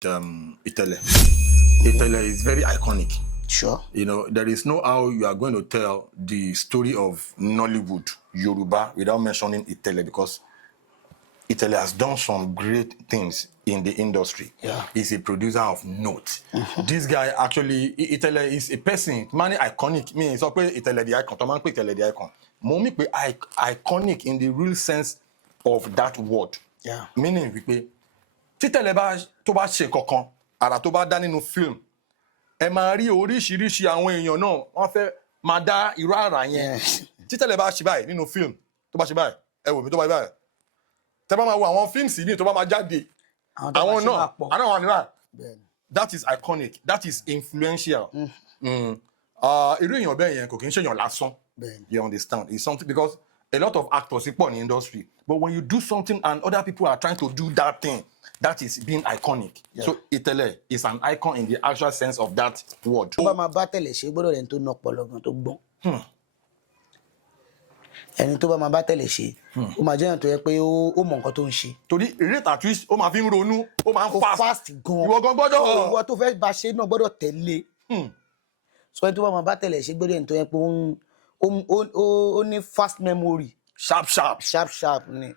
Itele. Itele is very iconic. Sure. You know, there is no how you are going to tell the story of Nollywood, Yoruba, without mentioning Itele, because Itele has done some great things in the industry. Yeah. He's a producer of note. This guy actually, Itele is a person, many iconic. Me, it's okay, Itele the icon. Toman pe Itele the icon. Mommy pe iconic in the real sense of that word. Yeah. Meaning we pe, Itele ba tó bá ṣe kankan, ara tó bá dá nínú film. Ẹ máa rí oríṣiríṣi àwọn èèyàn náà wọ́n fẹ́ máa dá irú àrà yẹn. Títẹ̀lẹ̀ bá ṣe báyìí nínú film tó bá ṣe báyìí ẹ wò mí tó bá ṣe báyìí. Tẹ́ bá máa wo àwọn fíìmù ní tó bá máa jáde àwọn náà àwọn náà that is iconic, that is influential. Irú èèyàn bẹ́ẹ̀ yẹn kò kí ń ṣèyàn lásán. You understand? It's something because a lot of actors pọ̀ ní industry, but when you do something and other people are trying to do that thing, that is being iconic. Yeah. So Itele is an icon in the actual sense of that word. Tó bá máa bá tẹ̀lé ṣe gbọ́dọ̀ rẹ̀ tó nọpọlọ gan tó gbọ́n. Ẹni tó bá máa bá tẹ̀lé ṣe, ó máa jẹ́ èèyàn tó yẹ pé ó mọ nǹkan tó ń ṣe. Torí rate at which ó máa fi ń ronú, ó máa ń fast gan. Ìwọ gan gbọ́dọ̀. Ìwọ tó fẹ́ bá ṣe náà gbọ́dọ̀ tẹ̀lé. So ẹni tó bá máa bá tẹ̀lé ṣe gbọ́dọ̀ ẹni tó yẹ pé ó ní fast memory. Sharp ni.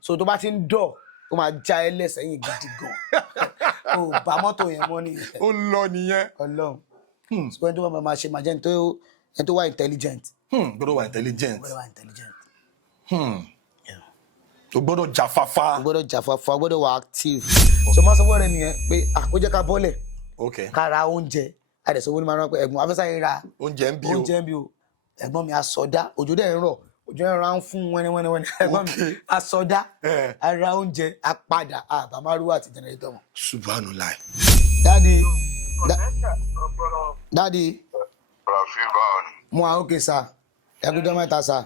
So tó bá ti ń dọ̀, ó máa já ẹ lẹ́sẹ̀ yín gidi gan. Ó bá mọ́tò yẹn mọ́ ni. Ó lọ nìyẹn. Ọlọ́run. So ẹni tó bá máa ṣe máa jẹ́ ẹni tó wà intelligent. Gbọ́dọ̀ wà intelligent. Gbọ́dọ̀ wà intelligent. Ó gbọ́dọ̀ jáfáfá. Ó gbọ́dọ̀ wà active. So máa sọ fọ́ọ̀rẹ́ nìyẹn pé ó jẹ́ ká bọ́lẹ̀. Okay. Ká ra oúnjẹ. Àdẹ̀sọ́wọ́ ni máa rán pé ẹ̀gbọ́n afẹ́sáyé ra oúnjẹ ń bí o. Ẹ̀gbọ́n mi asọdá, òjò dẹ̀ ń rọ̀. Òjò ń rán fún wẹ́nẹ́wẹ́nẹ́. Ẹ̀gbọ́n mi asọdá, ara oúnjẹ, apadà, àbámárúwà àti jẹnẹrétọ̀ wọn. Subhanallah. Daddy. Rafiu báwo ni? Mo wà okay sir. Ẹgbẹ́jọ́ mẹ́ta sir.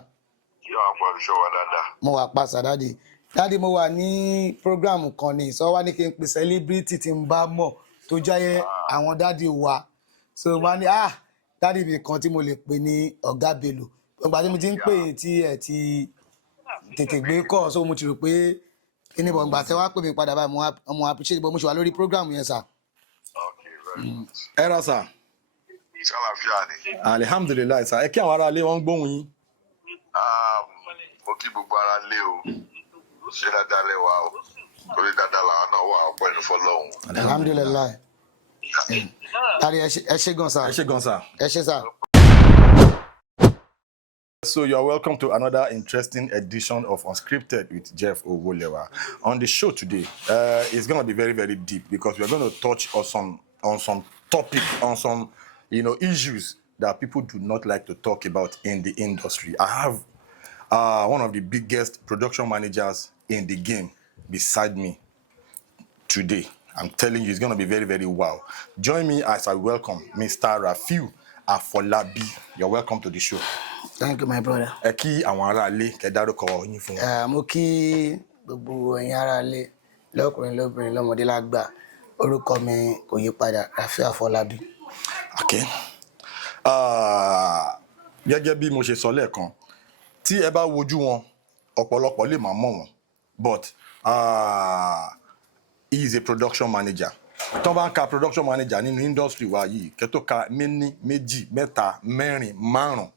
Yóò wá pàdé ṣọ́ wa dáadáa. Mo wà pa sir daddy. Daddy mo wà ní program kan ni, sọ wá ní kí n pè celebrity tí n bá mọ̀ tó jẹ́ àwọn daddy wa. So wá ní daddy mi kan tí mo lè pè ní Ọ̀gá Bello. Ìgbà tí mo ti ń pè tí ẹ ti tètè gbé kọ́, so mo ti rò pé kíni bọ̀ ìgbà tí wàá pè mí padà báyìí mo appreciate bó mo ṣe wà lórí program yẹn sir. Okay, very good. Ẹ ra sir. Ṣàlàfíà ni. Alhamdulillah sir. Ẹ kí àwọn ará ilé wọn gbóhùn yín. Mo kí gbogbo ara lé o. Ṣé dáadáa lẹ́wà o? Torí dáadáa làwọn náà wà ọpẹ́ ní fọ́lọ́run. Alhamdulillah. Daddy ẹ ṣé gan sir. Ẹ ṣé gan sir. Ẹ ṣé sir. So you're welcome to another interesting edition of Unscripted with Jeff Owolewa. On the show today, it's going to be very, very deep because we're going to touch on some topic, on some issues that people do not like to talk about in the industry. I have one of the biggest production managers in the game beside me today. I'm telling you, it's going to be very, very wow. Join me as I welcome Mr. Rafiu Afolabi. You're welcome to the show. Thank you, my brother. Ẹ kí àwọn ará ilé kẹ́ dárúkọ yín fún wọn. Mo kí gbogbo ẹ̀yin ará ilé lọ́kùnrin lóbìnrin lọ́mọdé lágbà. Orúkọ mi kò yí padà, Rafiu Afolabi. Okay. Gẹ́gẹ́ bí mo ṣe sọ lẹ́ẹ̀kan, tí ẹ bá wojú wọn, ọ̀pọ̀lọpọ̀ lè máa mọ̀ wọ́n, but he is a production manager. Tó bá ń ka production manager nínú industry wa yìí, kẹ́ tó ka méjì, mẹ́ta, mẹ́rin, márùn-ún,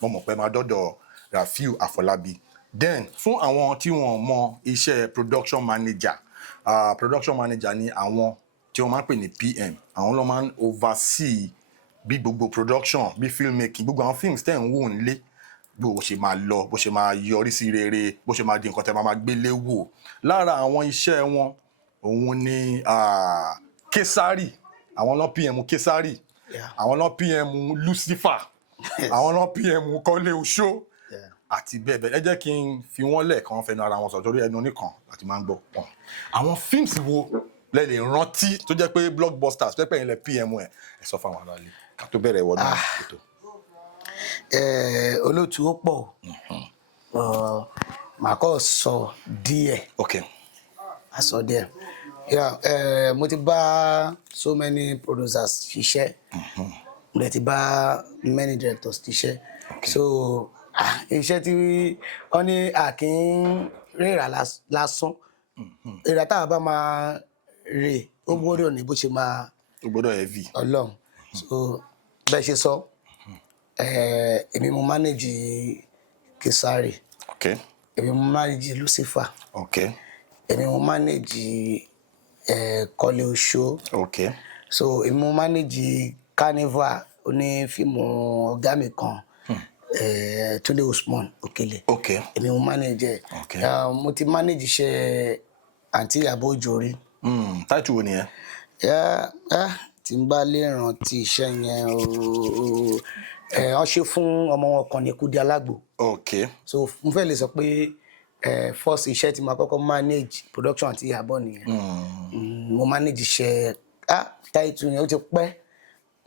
mo mọ̀ pé máa dọ́dọ̀ Rafiu Afolabi. Then fún àwọn tí wọ́n mọ iṣẹ́ production manager ni àwọn tí wọ́n máa ń pè ní PM. Àwọn ló máa ń oversee bí gbogbo production, bí filmmaking, gbogbo àwọn films tẹ́ ń wò nílé, bó ṣe máa lọ, bó ṣe máa yọrí sí rere, bó ṣe máa di nǹkan tẹ́ máa gbélé wò. Lára àwọn iṣẹ́ wọn, òun ni Kesari, àwọn ló PM Kesari, àwọn ló PM Lucifer, àwọn ló PM Koleoso, àti bẹ́ẹ̀ bẹ́ẹ̀. Ẹ jẹ́ kí n fi wọ́n lẹ́ẹ̀kan fẹnu ara wọn sọ torí ẹnu oníkan láti máa ń gbọ́ pọ̀. Àwọn films wo lẹ lè rántí tó jẹ́ pé blockbusters tó jẹ́ pé ẹ̀yin lẹ PM ẹ̀ sọ fún àwọn ará ilé ká tó bẹ̀rẹ̀ ìwọ́dún ètò. Olóòtú ó pọ̀. Màá kọ́ sọ díẹ̀. Okay. A sọ díẹ̀. Yeah, mo ti bá so many producers ṣiṣẹ́. Mo dẹ̀ ti bá many directors ṣiṣẹ́. So iṣẹ́ tí wọ́n ní àkín rírà lásán. Ìrà tá a bá máa rè ó gbọ́dọ̀ ní bó ṣe máa ó gbọ́dọ̀ heavy. Ọlọ́run so bẹ́ẹ̀ ṣe sọ èmi mo manage Kesari, okay, èmi mo manage Lucifer, okay, èmi mo manage Koleoso, okay, so èmi mo manage Carnival oní fíìmù ọ̀gá mi kan Tunde Usman Okele, okay, èmi mo manage okay. Mo ti manage iṣẹ́ àǹtí Ìyábọ̀ Òjó rí. Title wo nìyẹn? Tí n bá lè rántí iṣẹ́ yẹn wọ́n ṣe fún ọmọ wọn kan ní Kúdí Alágbo. Okay. So mo fẹ́ lè sọ pé first iṣẹ́ tí mo kọ́kọ́ manage production àti Ìyábọ̀ nìyẹn. Mo manage iṣẹ́ title yẹn ó ti pẹ́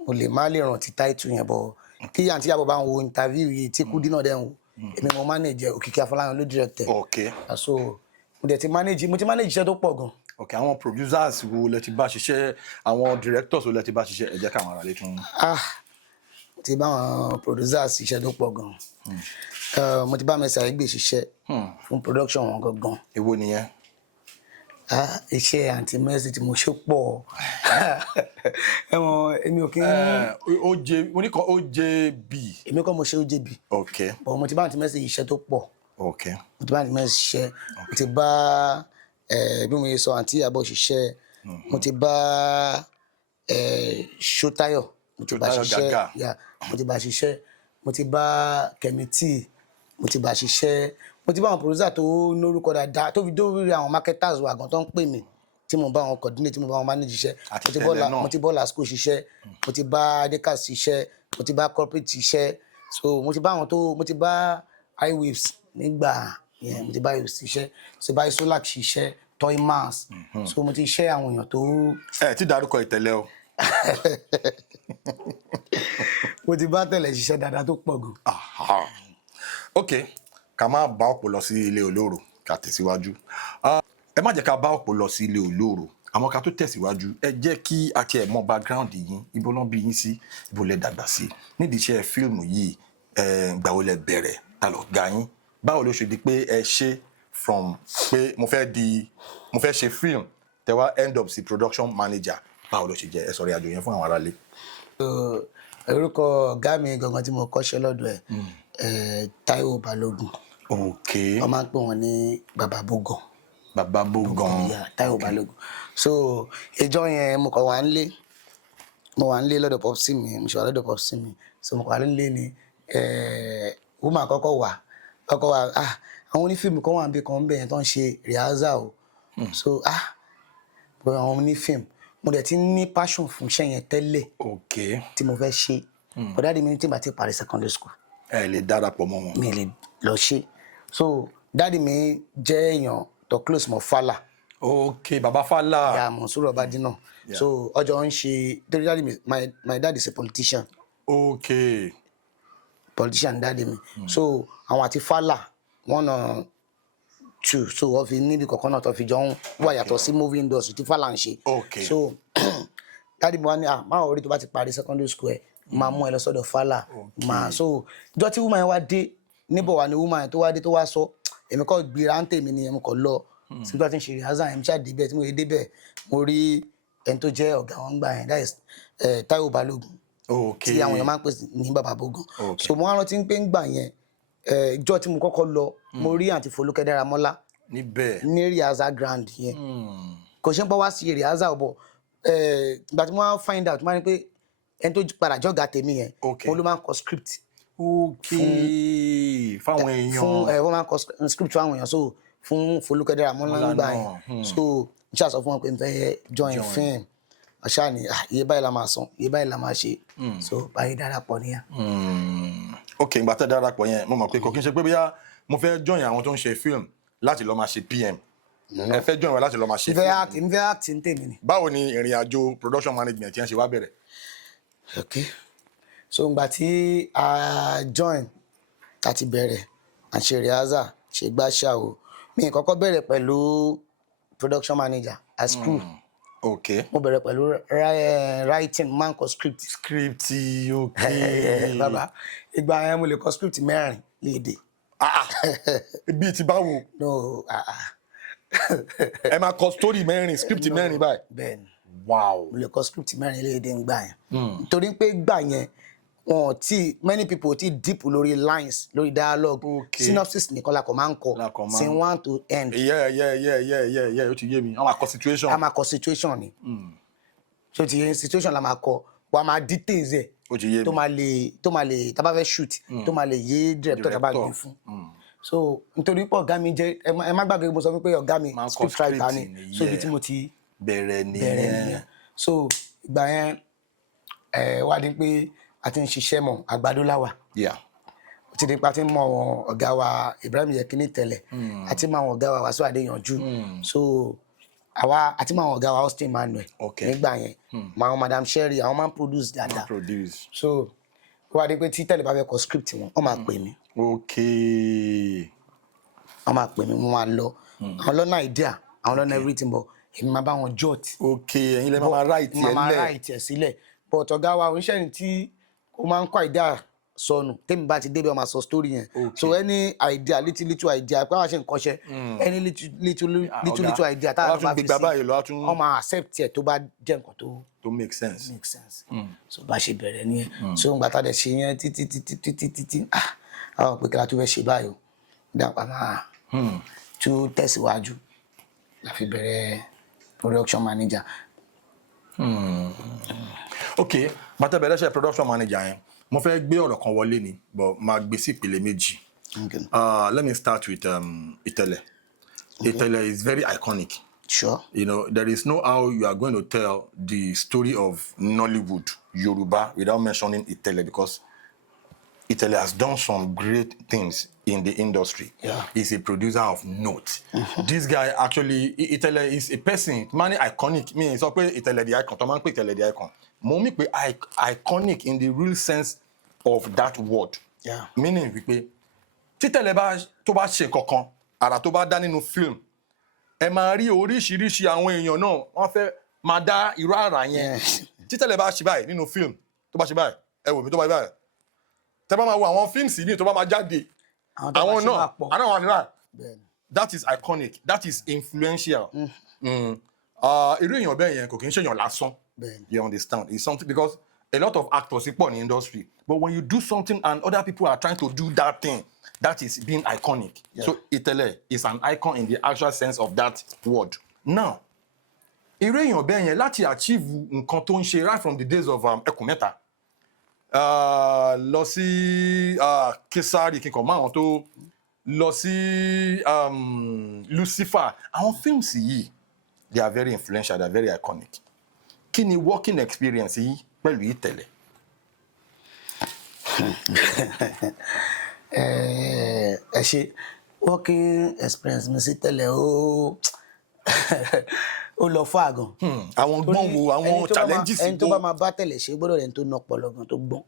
mo lè má lè rántí title yẹn bọ̀ kí àǹtí Ìyábọ̀ bá ń wo interview yìí tí Kúdí náà dẹ̀ ń wo èmi mo manage Òkìkí Afọláyan ló direct. Okay. So mo ti manage iṣẹ́ tó pọ̀ gan. Okay, àwọn producers wo lẹ ti bá ṣiṣẹ́, àwọn directors wo lẹ ti bá ṣiṣẹ́, ẹ jẹ́ káwọn ará lè tún. Mo ti bá àwọn producers ṣiṣẹ́ tó pọ̀ gan. Mo ti bá Mẹ́sà Igbe ṣiṣẹ́ fún production wọn gangan. Èwo nìyẹn? Iṣẹ́ àǹtí Mercy tí mo ṣe pọ̀. Èmi ò kí ń. OJB. Èmi kọ́ mo ṣe OJB. Okay. But mo ti bá àǹtí Mercy iṣẹ́ tó pọ̀. Okay. Mo ti bá àǹtí Mercy ṣiṣẹ́. Mo ti bá bí mo yẹ sọ àǹtí Ìyábọ̀ ṣiṣẹ́. Mo ti bá Ṣótáyọ̀. Mo ti bá ṣiṣẹ́. Mo ti bá ṣiṣẹ́. Mo ti bá Kẹ̀mítì. Mo ti bá ṣiṣẹ́. Mo ti bá àwọn producer tó lórúkọ dáadáa tó fi dórí àwọn marketers wa gan tó ń pè mí tí mo bá wọn coordinate tí mo bá wọn manage iṣẹ́. Mo ti bá Lasco ṣiṣẹ́. Mo ti bá Adekas ṣiṣẹ́. Mo ti bá corporate ṣiṣẹ́. So mo ti bá iWaves nígbà yẹn. Mo ti bá iWaves ṣiṣẹ́. Mo ti bá Isolac ṣiṣẹ́. Toy Mass. So mo ti ṣe àwọn èèyàn tó. Ti dárúkọ Ìtẹ̀lẹ̀ o. Mo ti bá Tẹ̀lẹ̀ ṣiṣẹ́ dáadáa tó pọ̀ gan. Okay, ká má bá ọ̀pọ̀ lọ sí ilé olóró ká tẹ̀síwájú. Ẹ má jẹ́ ká bá ọ̀pọ̀ lọ sí ilé olóró àmọ́ ká tó tẹ̀síwájú ẹ jẹ́ kí a tiẹ̀ mọ̀ background yín, ibo ló bí yín sí, ibo lẹ dàgbà sí. Nídìí iṣẹ́ fíìmù yìí gbà wo lẹ bẹ̀rẹ̀, ta ló ga yín, báwo ló ṣe di pé ẹ ṣe from pé mo fẹ́ ṣe fíìmù tẹ wá end up sí production manager, báwo ló ṣe jẹ́ ẹ sọ̀rọ̀ àjò yẹn fún àwọn aráalé. Orúkọ ọ̀gá mi gangan tí mo kọ́ṣẹ́ lọ́dọ̀ Táíwò Balógun. Okay. Wọ́n máa ń pè wọ́n ní Bàbá Bógan. Bàbá Bógan. Táíwò Balógun. So ìjọ yẹn mo wà nílé lọ́dọ̀ popsi mi, mo ṣe wà lọ́dọ̀ popsi mi. So mo wà nílé ni woman kọ́kọ́ wà àwọn onífíìmù kan wà níbi kan ń bẹ̀ yẹn tó ń ṣe rehearsal o. So bọ̀ àwọn onífíìmù mo dẹ̀ ti ní passion fún iṣẹ́ yẹn tẹ́lẹ̀. Okay. Tí mo fẹ́ ṣe bọ̀dá mi ní tí màá ti parí secondary school. Ẹ lè darapọ̀ mọ́ wọn. Mi lè lọ ṣe. So dáàdi mi jẹ́ èèyàn tó close mọ́ Fálà. Okay, Baba Fálà. Yeah, Monsuru Obadina. So ọjọ́ ń ṣe torí dáàdi mi my dad is a politician. Okay. Politician dáàdi mi. So àwọn àti Fálà 1 or 2 so wọ́n fi níbi kọ̀ọ̀kan náà tó fi jọ ń wà yàtọ̀ sí movie industry tí Fálà ń ṣe. Okay. So dáàdi mi wá ní máa rí tó bá ti parí secondary school ẹ̀ máa mú ẹ lọ sọ́dọ̀ Fálà. So ìjọ tí woman yẹn wá dé níbọ̀ wá ní woman yẹn tó wá dé tó wá sọ èmi kọ́ gbéra ń tèmi ni èmi kọ́ lọ síbi tí ń ṣe rehearsal yẹn ṣáà débẹ̀ tí mo yẹ débẹ̀ mo rí ẹni tó jẹ́ ọ̀gá wọn gbà yẹn that is Táíwò Balógun. Okay. Tí àwọn èèyàn máa ń pè ní Bàbá Bógan. So mo wá rántí pé ń gbà yẹn ìjọ tí mo kọ́kọ́ lọ mo rí àǹtí Folúkẹ́ Dáramọ́lá níbẹ̀ ní rehearsal ground yẹn kò ṣe ń pọ́ wá sí rehearsal bọ̀ ìgbà tí mo wá find out mo wá ní pé ẹni tó padà jọ́gà tèmi yẹn wọn ló máa ń kọ script. Okay. Fáwọn èèyàn. Wọ́n máa ń kọ script fún àwọn èèyàn so fún Folúkẹ́ Dáramọ́lá nígbà yẹn so n ṣáà sọ fún wọn pé n fẹ́ join film àṣà ni iye báyìí la máa san iye báyìí la máa ṣe so báyìí darapọ̀ nìyẹn. Okay, ìgbà tẹ́ darapọ̀ yẹn mo mọ̀ pé kò kí n ṣe pé bóyá mo fẹ́ join àwọn tó ń ṣe film láti lọ máa ṣe PM ẹ fẹ́ join wa láti lọ máa ṣe film. n fẹ́ act ń tèmi ni. Báwo ni ìrìn àjò production management yẹn ṣe wá bẹ̀rẹ̀? Okay, so ngbà tí a join àti bẹ̀rẹ̀ à ń ṣe rehearsal ṣe gbàṣà o mi kọ́kọ́ bẹ̀rẹ̀ pẹ̀lú production manager as crew. Okay. Mo bẹ̀rẹ̀ pẹ̀lú writing man kọ script. Okay. Bàbá ìgbà yẹn mo lè kọ script 4 lédè. Bí ti báwo? No ẹ máa kọ story mẹ́rin script mẹ́rin báyìí. bẹ́ẹ̀ni Wow. mo lè kọ script mẹ́rin léde ń gbà yẹn nítorí pé gbà yẹn wọn tí many people ti deep lórí lines lórí dialogue synopsis nìkan la kò máa ń kọ sin 1 to end. Yeah. Ó ti yé mi. Àwọn akọ situation. A máa kọ situation ni. So ti yé situation la máa kọ wa máa details ẹ̀. Ó ti yé mi. tó máa lè tá bá fẹ́ shoot tó máa lè yé director tá bá gbé fún. So nítorí pé ọ̀gá mi jẹ́ ẹ má gbàgbé mo sọ pé ọ̀gá mi script writer ni so ibi tí mo ti bẹ̀rẹ̀ nìyẹn. So ìgbà yẹn wá di pé a ti ń ṣiṣẹ́ mọ̀ àgbàdo láwà. Ó ti di pé a ti ń mọ àwọn ọ̀gá wa Ibrahim Yekeen Itele àti mọ àwọn ọ̀gá wa Wasiu Adeyanju. So àwa àti mọ àwọn ọ̀gá wa Austin Manuel nígbà yẹn àwọn Madam Sherry àwọn máa ń produce dáadáa. So wá di pé tí Tele bá fẹ́ kọ script wọn wọ́n máa pè mí. Wọ́n máa pè mí mo máa lọ àwọn lọ́nà idea àwọn lọ́nà everything but èmi máa bá wọn jot. Ẹ̀yin lè máa write ẹ̀ sílẹ̀ but ọ̀gá wa oníṣẹ́ ni tí ó máa ń kọ́ idea sọnù tèmi bá ti débẹ̀ ó máa sọ story yẹn. So any idea little idea pé àwọn ṣe ń kọ́ṣẹ́ any little idea tá a bá fi sí wọ́n máa accept ẹ̀ tó bá jẹ́ nǹkan tó make sense. So bá ṣe bẹ̀rẹ̀ nìyẹn. So ń gbà tá a dẹ̀ ṣe yẹn títí àwọn pé kí la tó fẹ́ ṣe báyìí o dàpọ̀ máa tún tẹ̀síwájú la fi bẹ̀rẹ̀ production manager. Okay, bàtà bẹ̀rẹ̀ ṣe production manager yẹn mo fẹ́ gbé ọ̀rọ̀ kan wọlé ni but máa gbé sí ìpele méjì. Let me start with Itele. Itele is very iconic. Sure. You know, there is no how you are going to tell the story of Nollywood, Yoruba, without mentioning Itele because Itele has done some great things in the industry. He's a producer of note. This guy actually, Itele is a person, many iconic. Me, so Itele the icon. Toman pe Itele the icon. Mo mi pe iconic in the real sense of that word. Meaning wípé tí Itele bá tó bá ṣe kankan, ara tó bá dá nínú film, ẹ máa rí oríṣiríṣi àwọn èèyàn náà wọ́n fẹ́ máa dá irú àrà yẹn. Tí Itele bá ṣe báyìí nínú film, tó bá ṣe báyìí, ẹ wò mí tó bá báyìí. Tẹ́ bá máa wo àwọn films yìí tó bá máa jáde. Àwọn náà, àná wà nílá. That is iconic. That is influential. Irú èèyàn bẹ́ẹ̀ yẹn kò kí ń ṣèyàn lásán. You understand? It's something because a lot of actors pọ̀ ní industry. But when you do something and other people are trying to do that thing, that is being iconic. So Itele is an icon in the actual sense of that word. Now, irú èèyàn bẹ́ẹ̀ yẹn láti achieve nǹkan tó ń ṣe right from the days of Ẹkùn Mẹ́ta. Lọ sí Kesari kíkan mọ́ àwọn tó lọ sí Lucifer àwọn films yìí they are very influential they are very iconic. Kí ni working experience yìí pẹ̀lú Itele? Ẹ ṣe working experience mi sí Itele ó lọ fún àgàn. Àwọn gbọ́n wo àwọn challenges ẹni tó bá máa bá Tele ṣe gbọ́dọ̀ ẹni tó ná ọpọlọ gan tó gbọ́n.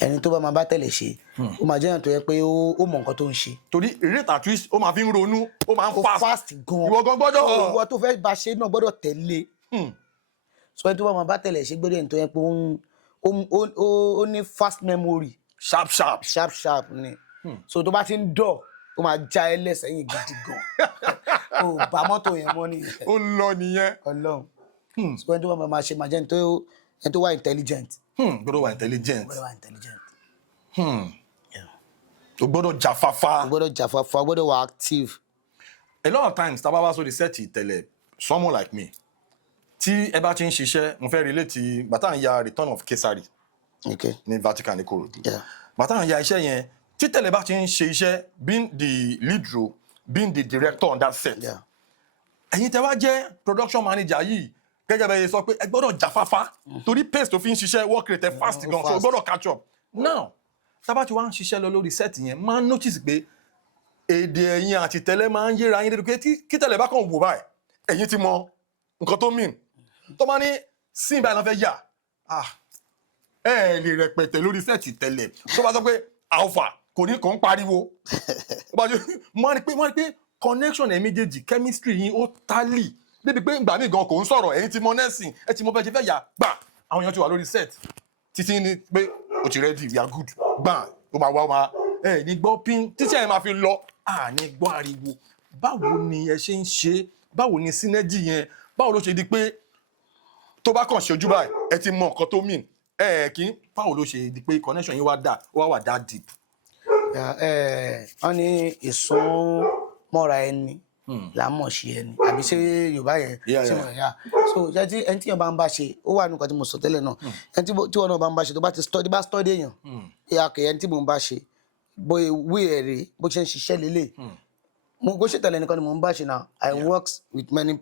Ẹni tó bá máa bá Tele ṣe ó máa jẹ́ ẹni tó yẹ pé ó mọ nǹkan tó ń ṣe. Torí rate at which ó máa fi ń ronú ó máa ń fast gan. Ìwọ gan gbọ́dọ̀. Ìwọ tó fẹ́ bá ṣe náà gbọ́dọ̀ tẹ̀lé. So ẹni tó bá máa bá Tele ṣe gbọ́dọ̀ ẹni tó yẹ pé ó ní fast memory. Sharp ni. So tó bá ti ń dọ̀ ó máa já ẹ lẹ́sẹ̀yìn gidi gan. Ó bá mọ́tò yẹn mọ́ nìyẹn. Ó lọ nìyẹn. Ọlọ́run. So ẹni tó bá máa ṣe máa jẹ́ ẹni tó wà intelligent. Gbọ́dọ̀ wà intelligent. Gbọ́dọ̀ wà intelligent. O gbọ́dọ̀ jáfáfá. O gbọ́dọ̀ jáfáfá, o gbọ́dọ̀ wà active. A lot of times tá bá wá sórí set Itele, someone like me, tí ẹ bá ti ń ṣiṣẹ́, mo fẹ́ relate bàtà ń ya Return of Kesari. Okay. Ní Vatican ní Korodu. Bàtà ń ya iṣẹ́ yẹn, tí Itele bá ti ń ṣe iṣẹ́, being the lead role, being the director on that set. Ẹ̀yin tẹ́ wá jẹ́ production manager yìí, gẹ́gẹ́ bẹ́ẹ̀ sọ pé ẹ gbọ́dọ̀ jáfáfá torí pace tó fi ń ṣiṣẹ́ work rate fast gan so gbọ́dọ̀ catch up. Now, tábà tí wọ́n ń ṣiṣẹ́ lọ lórí set yẹn, máa ń notice pé èdè ẹ̀yin àti Itele máa ń yéra yín dédé pé kí Itele bá kàn wò báyìí, ẹ̀yin ti mọ nǹkan tó mean. Tó máa ní sí ìbáyìí náà fẹ́ yà, ẹ lè rẹpẹtẹ lórí set Itele. Tó bá sọ pé alpha kò ní kàn pariwo. Mo rí pé connection ẹ̀ méjèèjì chemistry yín ó tally. Débi pé ìgbà míì gan kò ń sọ̀rọ̀ ẹ̀yin ti mọ nursing ẹ ti mọ bẹ́ẹ̀ ṣe fẹ́ yà gbà àwọn èèyàn ti wà lórí set títí ní pé o ti ready we are good gbà ó máa wá ẹ ní gbọ́ pín títí ẹ̀ máa fi lọ ní gbọ́ ariwo báwo ni ẹ ṣe ń ṣe báwo ni synergy yẹn báwo ló ṣe di pé tó bá kàn ṣe ojú báyìí ẹ ti mọ nǹkan tó mean kí báwo ló ṣe di pé connection yín wá that deep. wọ́n ní ìsún mọ́ra ẹni lámọ̀ ṣe ẹni àbí ṣé Yorùbá yẹn ṣe wọ́n yà so ṣe tí ẹni tí yẹn bá ń bá ṣe ó wà nǹkan tí mo sọ tẹ́lẹ̀ náà ẹni tí wọ́n náà bá ń bá ṣe tó bá ti study èèyàn ìyá kẹ̀ ẹni tí mo ń bá ṣe bóyá wí ẹ̀rẹ́ bó ṣe ń ṣiṣẹ́ lélẹ̀ mo bó ṣe tẹ̀lé nìkan ni mo ń bá ṣe now I work with many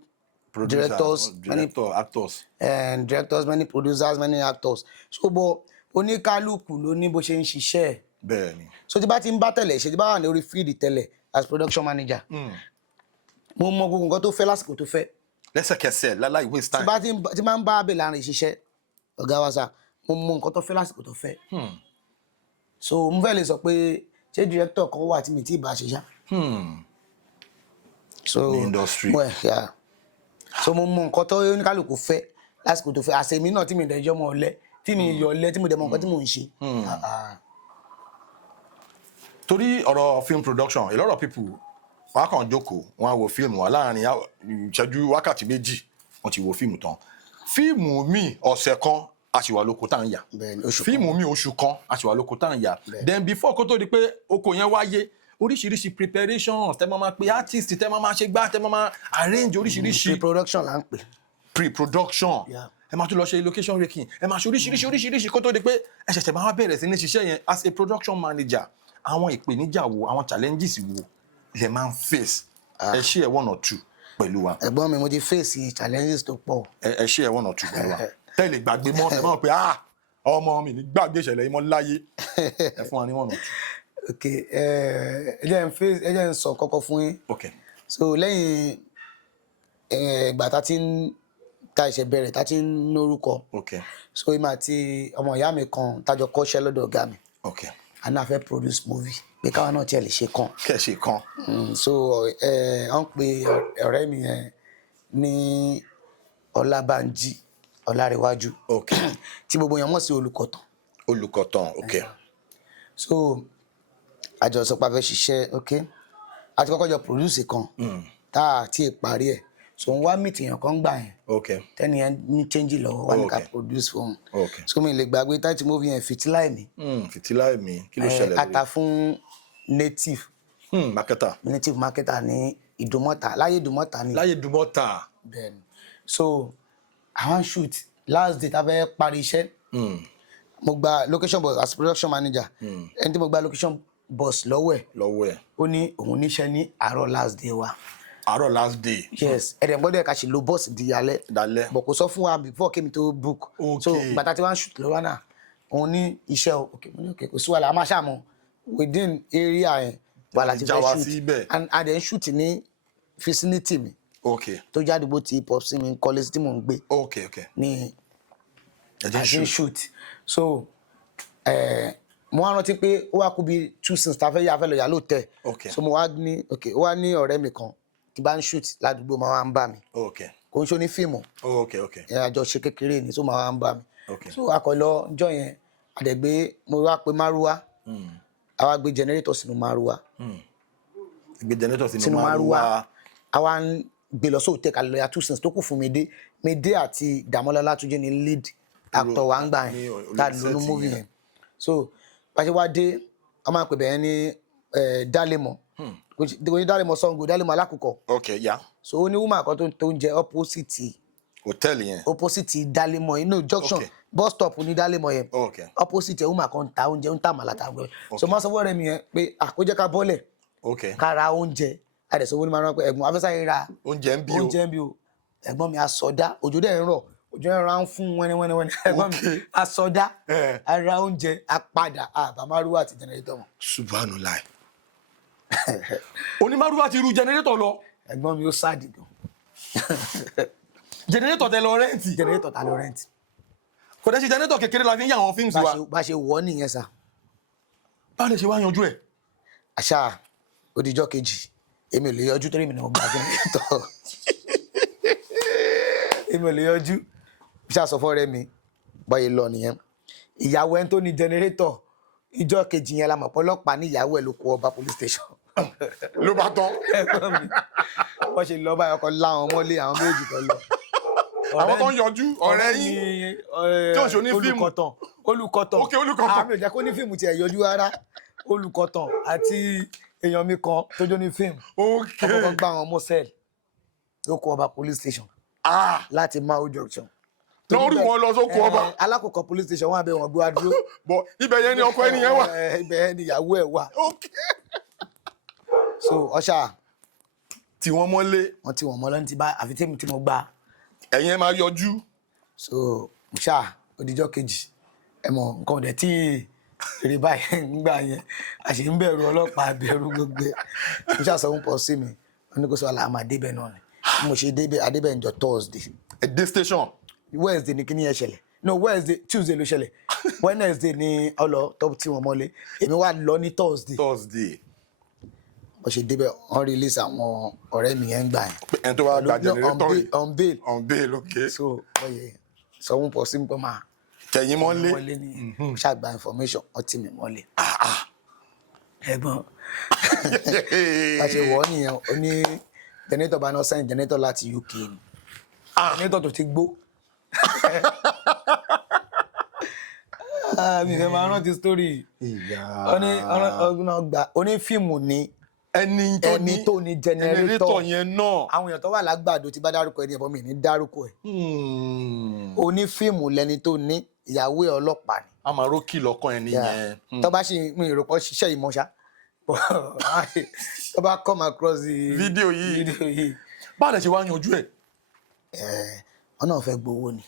directors many actors and directors many producers many actors so bó oníkálùkù ló ní bó ṣe ń ṣiṣẹ́ bẹ́ẹ̀ni so tí bá ti ń bá tẹ̀lẹ̀ ṣe tí bá wà ní orí field tẹ̀lẹ̀ as production manager mo mọ gbogbo nǹkan tó fẹ́ lásìkò tó fẹ́ lẹ́sẹ̀kẹsẹ̀ láláì waste time tí bá ń bá abẹ́ láàrin ìṣiṣẹ́ ọ̀gá wa sá mo mọ nǹkan tó fẹ́ lásìkò tó fẹ́ so mo fẹ́ lè sọ pé ṣé director kan wà tí mi ti bá ṣe ṣá so ní industry so mo mọ nǹkan tó oníkálùkù fẹ́ lásìkò tó fẹ́ àṣemí náà tí mi dẹjọ́ mọ́ ọ̀lẹ tí mi yọ ọ̀lẹ tí mo dẹ̀ mọ nǹkan tí mò ń ṣe. torí ọ̀rọ̀ film production a lot of people wọ́n á kàn jókòó wọ́n á wo fíìmù wa láàrin ìṣẹ́jú wákàtí méjì wọ́n ti wo fíìmù tán fíìmù mi ọ̀sẹ̀ kan a sì wà lóko tá à ń yà fíìmù mi oṣù kan a sì wà lóko tá à ń yà then before kó tó di pé oko yẹn wáyé oríṣiríṣi preparations tẹ́ máa pe artist tẹ́ máa ṣe gbá tẹ́ máa arrange oríṣiríṣi pre-production là ń pè pre-production ẹ máa tún lọ ṣe location raking ẹ máa ṣe oríṣiríṣi kó tó di pé ẹ ṣẹ̀ṣẹ̀ máa bẹ̀rẹ̀ sí ní ṣiṣẹ́ yẹn as a production manager àwọn ìpèníjà wo àwọn challenges wo lè máa ń face ẹ ṣe ẹ one or two pẹ̀lú wa. ẹ̀gbọ́n mi mo ti face challenges tó pọ̀. ẹ ṣe ẹ one or two pẹ̀lú wa tẹ́lẹ̀ gbàgbé mọ́ ẹ máa pé ọmọ mi ní gbàgbé ìṣẹ̀lẹ̀ yìí mọ́ láyé ẹ fún wa ní one or two. ok ẹ jẹ́ n sọ kọ́kọ́ fún yín. ok so lẹ́yìn ìgbà tá ti ń ta ìṣẹ̀ bẹ̀rẹ̀ tá ti ń lórúkọ. ok so ìmọ̀ àti ọmọ ìyá mi kan tájọ kọ́ṣẹ́ lọ́dọ̀ ọ̀gá mi. ok a náà fẹ́ produce movie pé káwọn náà tiẹ̀ lè ṣe kan. kẹ́ ṣe kan. so wọ́n pe ọ̀rẹ́ mi yẹn ní Ọlábánjí Ọlárẹ̀wájú. ok tí gbogbo yẹn mọ̀ sí Olùkọ̀tàn. Olùkọ̀tàn ok. so àjọsọ pa fẹ́ ṣiṣẹ́ ok àti kọ́kọ́ jọ produce kan tá a ti parí ẹ̀ so n wá meet èèyàn kan gbà yẹn ok tẹ́ni yẹn ní change lọ́wọ́ wà ní ká produce fún un ok so mi lè gbàgbé táìtì movie yẹn Fìtílà Ẹ̀mí. Fìtílà Ẹ̀mí kí ló ṣẹlẹ̀ lórí ata fún native marketer ní Ìdúmọ̀tà láyé Ìdúmọ̀tà bẹ́ẹ̀ni so àwọn shoot last day tá fẹ́ parí iṣẹ́ mo gba location boss as production manager ẹni tí mo gba location boss lọ́wọ́ ẹ̀ ó ní òun níṣẹ́ ní àárọ̀ last day wa. àárọ̀ last day. yes ẹ̀rẹ̀ gbọ́dọ̀ ká ṣe lo boss di alẹ́ but kò sọ fún wa before kémi tó book. so bàtà tí wọ́n shoot lọ́wọ́ náà òun ní iṣẹ́ o kò sí wàhálà a máa ṣàmù within area yẹn wà láti fẹ́ shoot and a dẹ̀ ń shoot ní vicinity mi tó jáde bó ti pop sí mi kọ́lé tí mò ń gbé ní àti shoot so mo wá rántí pé ó wá kú bí 2 scenes tá fẹ́ lọ yà lóòótẹ́ so mo wá ní ó wá ní ọ̀rẹ́ mi kan tí bá ń shoot ládùúgbò máa wá ń bá mi kò ń ṣó ní fíìmù àjọṣe kékeré ni tó máa wá ń bá mi so akọ̀lọ́ ọjọ́ yẹn àdẹ̀gbé mo wá pé márúwá àwa gbé generator sínú márúwá àwa ń gbé lọ sóòtẹ́ kalẹ̀ lọ́yà 2 scenes tó kù fún Médé àti Dàmọ́lá Látúnjí ní lead actor wa ń gbà yẹn tá a lò ní movie yẹn so pàṣẹ wá dé a máa ń pè bẹ́ẹ̀ ní Dálémọ̀ kò ní Dálémọ̀ Ṣàngó Dálémọ̀ Alákùkọ so ó ní woman kan tó ń jẹ opposite hòtẹ́ẹ̀lì yẹn opposite Dálémọ̀ inú junction bus stop ní Dálémọ̀ yẹn opposite woman kan ta oúnjẹ ń tà màlàtà gbẹ so máa sọ fún ọ̀rẹ́ mi yẹn pé kó jẹ́ ká bọ́lẹ̀ ká ra oúnjẹ àdẹ̀sọ́wọ́ ní máa rán pé ẹ̀gbọ́n afẹ́sáyé ra oúnjẹ ń bí o ẹ̀gbọ́n mi asọ̀dá òjò dẹ̀ ń rọ̀ òjò dẹ̀ ń ra ń fún wẹ́nẹ́wẹ́nẹ́ ẹ̀gbọ́n mi asọ̀dá ara oúnjẹ apadà àbámárúwá àti jẹnẹrétọ̀ mọ̀. Subhanallah onímárúwá ti ru jẹnẹrétọ̀ lọ. ẹ̀gbọ́n mi ó sáàdì gan. jẹnẹrétọ̀ tẹ lọ rẹ́ǹtì. jẹnẹrétọ̀ ta lọ rẹ́ǹtì. kò dẹ́ sí jẹnẹrétọ̀ kékeré la fi ń yà àwọn fíìmù wa. bá ṣe wọ́ nìyẹn sà. bá lè ṣe wá yanjú ẹ̀. àṣà odijọ́ kejì èmi ò lè yọjú torí mi náà gba jẹnẹrétọ̀ èmi ò lè yọjú bí sá sọ fọ́rẹ́ mi báyìí lọ nìyẹn ìyàwó ẹni tó ní jẹnẹrétọ̀ ìjọ́ kejì yẹn la mọ̀ pọ́lọ́pàá ní ìyàwó ẹ̀ ló kó ọba police station ló bá tán. wọ́n ṣe lọ báyọ̀ kan láwọn mọ́lé àwọn méjì kan lọ. àwọn tó ń yọjú ọ̀rẹ́ yín tí ò ń ṣe onífíìmù. olùkọ̀tàn ok olùkọ̀tàn. àmì ìjà kó ní fíìmù tiẹ̀ yọjú rárá olùkọ̀tàn àti èèyàn mi kan tó jó ní fíìmù. ok ọkọ̀ gbá àwọn mọ́sẹ̀l ló kó ọba police station láti Mao junction. lórí wọn lọ sóko ọba. alákòókò police station wọn àbẹ wọn gbé wa dúró. bọ ibẹ̀ yẹn ni ọkọ ẹni yẹn wà. ibẹ̀ yẹn ni ìyàwó ẹ̀ wà. ok so ọṣà tí wọ́n mọ́lé. wọ́n ti wọ́n mọ́ lọ́nà tí bá àfi tèmi tí mo gbà. ẹ̀yin ẹ máa yọjú. so ṣá odijọ́ kejì ẹ mọ̀ nǹkan ọ̀dẹ̀ tí èrè báyìí nígbà yẹn àṣẹ ń bẹ̀rù ọlọ́pàá bẹ̀rù gbogbo ẹ̀ mo ṣàṣọ ń pọ̀ sí mi wọn ní kó sọ àlà àmà débẹ̀ náà ni mo ṣe débẹ̀ adébẹ̀ ǹjọ́ Thursday. ẹ dé station. Wednesday ni kíní yẹn ṣẹlẹ̀ no Tuesday ló ṣẹlẹ̀ Wednesday ni ọlọ tó tí wọn mọ́lé èmi wà lọ ní Thursday. bó ṣe débẹ̀ wọ́n release àwọn ọ̀rẹ́ mi yẹn gbà yẹn. ẹni tó wá gba generator yìí on bail ok. so ọyẹ sọ̀hún pọ̀ sí mi pọ̀ máa. tẹ̀yìn mọ́lé ní ṣàgbà information ọtí mi mọ́lé. ẹ̀gbọ́n bá ṣe wọ̀ ọ́ nìyẹn ó ní generator bá náà sẹ́yìn generator láti UK ni generator tó ti gbó. mi fẹ́ máa rántí story oní fíìmù ni ẹni tó ní generator yẹn náà. àwọn èèyàn tó wà lágbàdo ti bá dárúkọ ẹni ẹ̀bọ̀n mi ní dárúkọ ẹ̀. oní fíìmù lẹni tó ní ìyàwó ẹ̀ ọlọ́pàá ni. a máa rókì lọ́kàn ẹni yẹn. tó bá ṣe mi ìrọ̀pọ̀ ṣiṣẹ́ ìmọ̀ṣá tó bá come across fídíò yìí báwo lẹ ṣe wá yanjú ẹ̀. wọn náà fẹ́ gbowó ni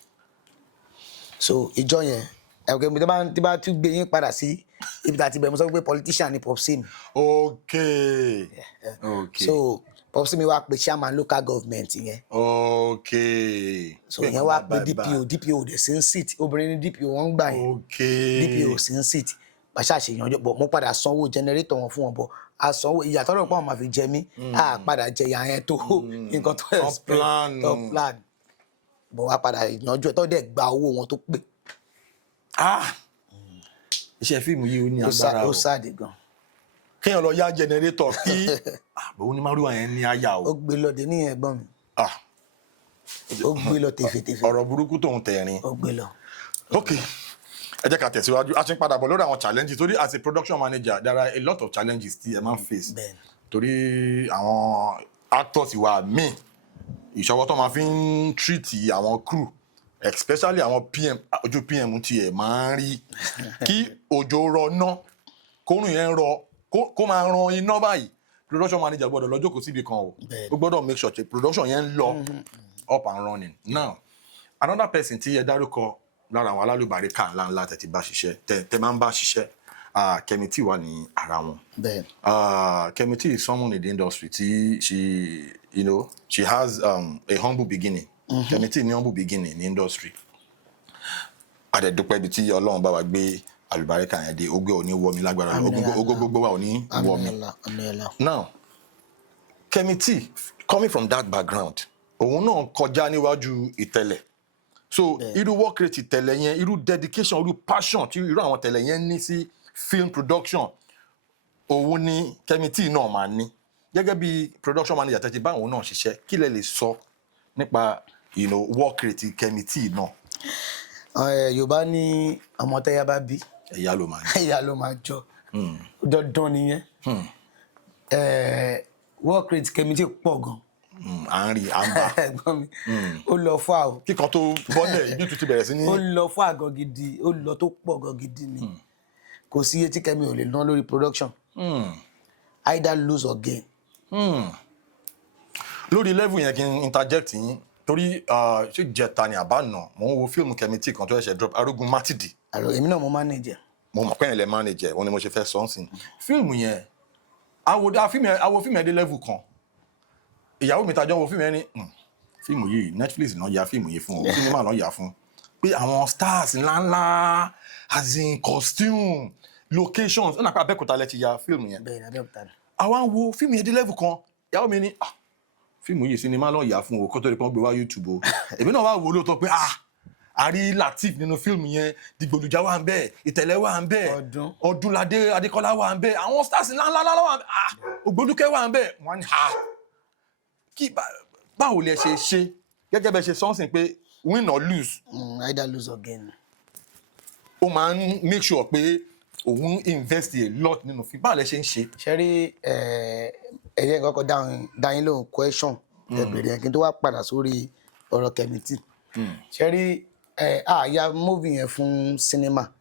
so ìjọ yẹn ẹ̀kọ́ tí bá tún gbé yín padà sí ibi tí a ti bẹ̀rẹ̀ mo sọ pé politician ni popsi mi. ok so popsi mi wá pe chairman local government yẹn. ok so yẹn wá pe DPO dẹ̀ sí ń sit obìnrin ní DPO wọ́n ń gbà yẹn. ok DPO sí ń sit bàṣà ṣèyànjọ bọ̀ mo padà sanwó generator wọn fún wọn bọ̀ a sanwó ìyàtọ̀ rẹ̀ pọ̀ wọn máa fi jẹ mí a padà jẹ ìyá yẹn tó nǹkan tó expect tó plan bọ̀ wá padà ìyànjọ ẹ̀ tó dẹ̀ gba owó wọn tó pè. iṣẹ́ fíìmù yìí ó ní agbára o. ó sáàdì gan. kéèyàn lọ yá generator kí bòun ní márùwà yẹn ní àyà o. ó gbé lọ dé níyẹn ẹ̀gbọ́n mi. ó gbé lọ tèfètèfè. ọ̀rọ̀ burúkú tóun tẹ̀rín. ó gbé lọ. ok ẹ jẹ́ ká tẹ̀síwájú a ti ń padà bọ̀ lórí àwọn challenges torí as a production manager there are a lot of challenges tí ẹ máa ń face torí àwọn actors wa míì ìṣọwọ́ tó máa fi ń treat àwọn crew especially àwọn PM ojú PM tí ẹ máa ń rí kí òjò rọ ná kórùn yẹn rọ kó máa ran iná báyìí production manager gbọ́dọ̀ lọ jókòó síbi kan o ó gbọ́dọ̀ make sure pé production yẹn ń lọ up and running now another person tí ẹ dárúkọ lára àwọn alálùbáríkà ńláńlá tẹ́ ti bá ṣiṣẹ́ tẹ́ máa ń bá ṣiṣẹ́ Kemi T wà ní ara wọn. Kemi T is someone in the industry tí she has a humble beginning. Kemi T ní humble beginning ní industry. Àdẹ̀dúpẹ́ ibi tí Ọlọ́run bá wa gbé alùbáríkà yẹn dé ogbe òní wọ mi lágbára ogógógbó wa òní wọ mi. Now Kemi T coming from that background òun náà kọjá níwájú Ìtẹ̀lẹ̀. So irú work rate Ìtẹ̀lẹ̀ yẹn irú dedication irú passion tí irú àwọn Ìtẹ̀lẹ̀ yẹn ní sí film production òun ni Kemi T náà máa ní gẹ́gẹ́ bí production manager tẹ́tí bá òun náà ṣiṣẹ́ kí lẹ lè sọ nípa work rate Kemi T náà. Yorùbá ní ọmọ tẹ́yà bá bí ẹ̀yà ló máa ní ẹ̀yà ló máa jọ dandan nìyẹn work rate Kemi T pọ̀ gan. À ń rí àmbà ẹ̀gbọ́n mi ó lọ fún àwọn. kíkan tó bọ́lẹ̀ ibi tuntun bẹ̀rẹ̀ sí ní. ó lọ fún àgọ́ gidi ó lọ tó pọ̀ gan gidi ni kò sí iye tí Kemi ò lè ná lórí production either lose or gain. lórí level yẹn kí n interject yín torí ṣé jẹta ni àbá nà mò ń wo fíìmù Kemi T kan tó ṣẹ̀ṣẹ̀ drop arógun Mátìdì. èmi náà mo manage. mo mọ̀ pé yẹn lẹ manage wọn ni mo ṣe fẹ́ sọ́nsìn fíìmù yẹn àwo fíìmù yẹn dé level kan ìyàwó mi tajọ́ wo fíìmù ẹni fíìmù yìí Netflix náà ya fíìmù yìí fún o cinema náà yà fún pé àwọn stars ńláńlá as in costume locations ọ̀nà pé Abẹ́òkúta lẹ ti ya fíìmù yẹn àwa ń wo fíìmù yẹn dé level kan ìyàwó mi ní fíìmù yìí cinema náà yà fún o kó tó di pé wọ́n gbé wá YouTube o èmi náà wá wò lóòótọ́ pé a rí Lateef nínú fíìmù yẹn, Dìgbòlùjà wà ń bẹ̀, Ìtẹ̀lẹ̀ wà ń bẹ̀, Ọdúnládé Adékọ́lá wà ń bẹ̀, àwọn stars ńláńlá wà ń bẹ̀, Ògbólúkẹ́ wà ń bẹ̀. Wọ́n ní kí báwo lẹ ṣe gẹ́gẹ́ bẹ ṣe sọ́nsìn pé win or lose. Either lose or gain. Ó máa ń make sure pé òun invest a lot nínú fíìmù. Báwo lẹ ṣe ń ṣe? Ṣé rí ẹ̀yẹ́ kọ́kọ́ dáyín lóhùn question ẹ̀bẹ̀rẹ̀ kí n tó wá padà sórí ọ̀rọ̀ Kẹ́mítì. Ṣé rí àyà movie yẹn fún cinema,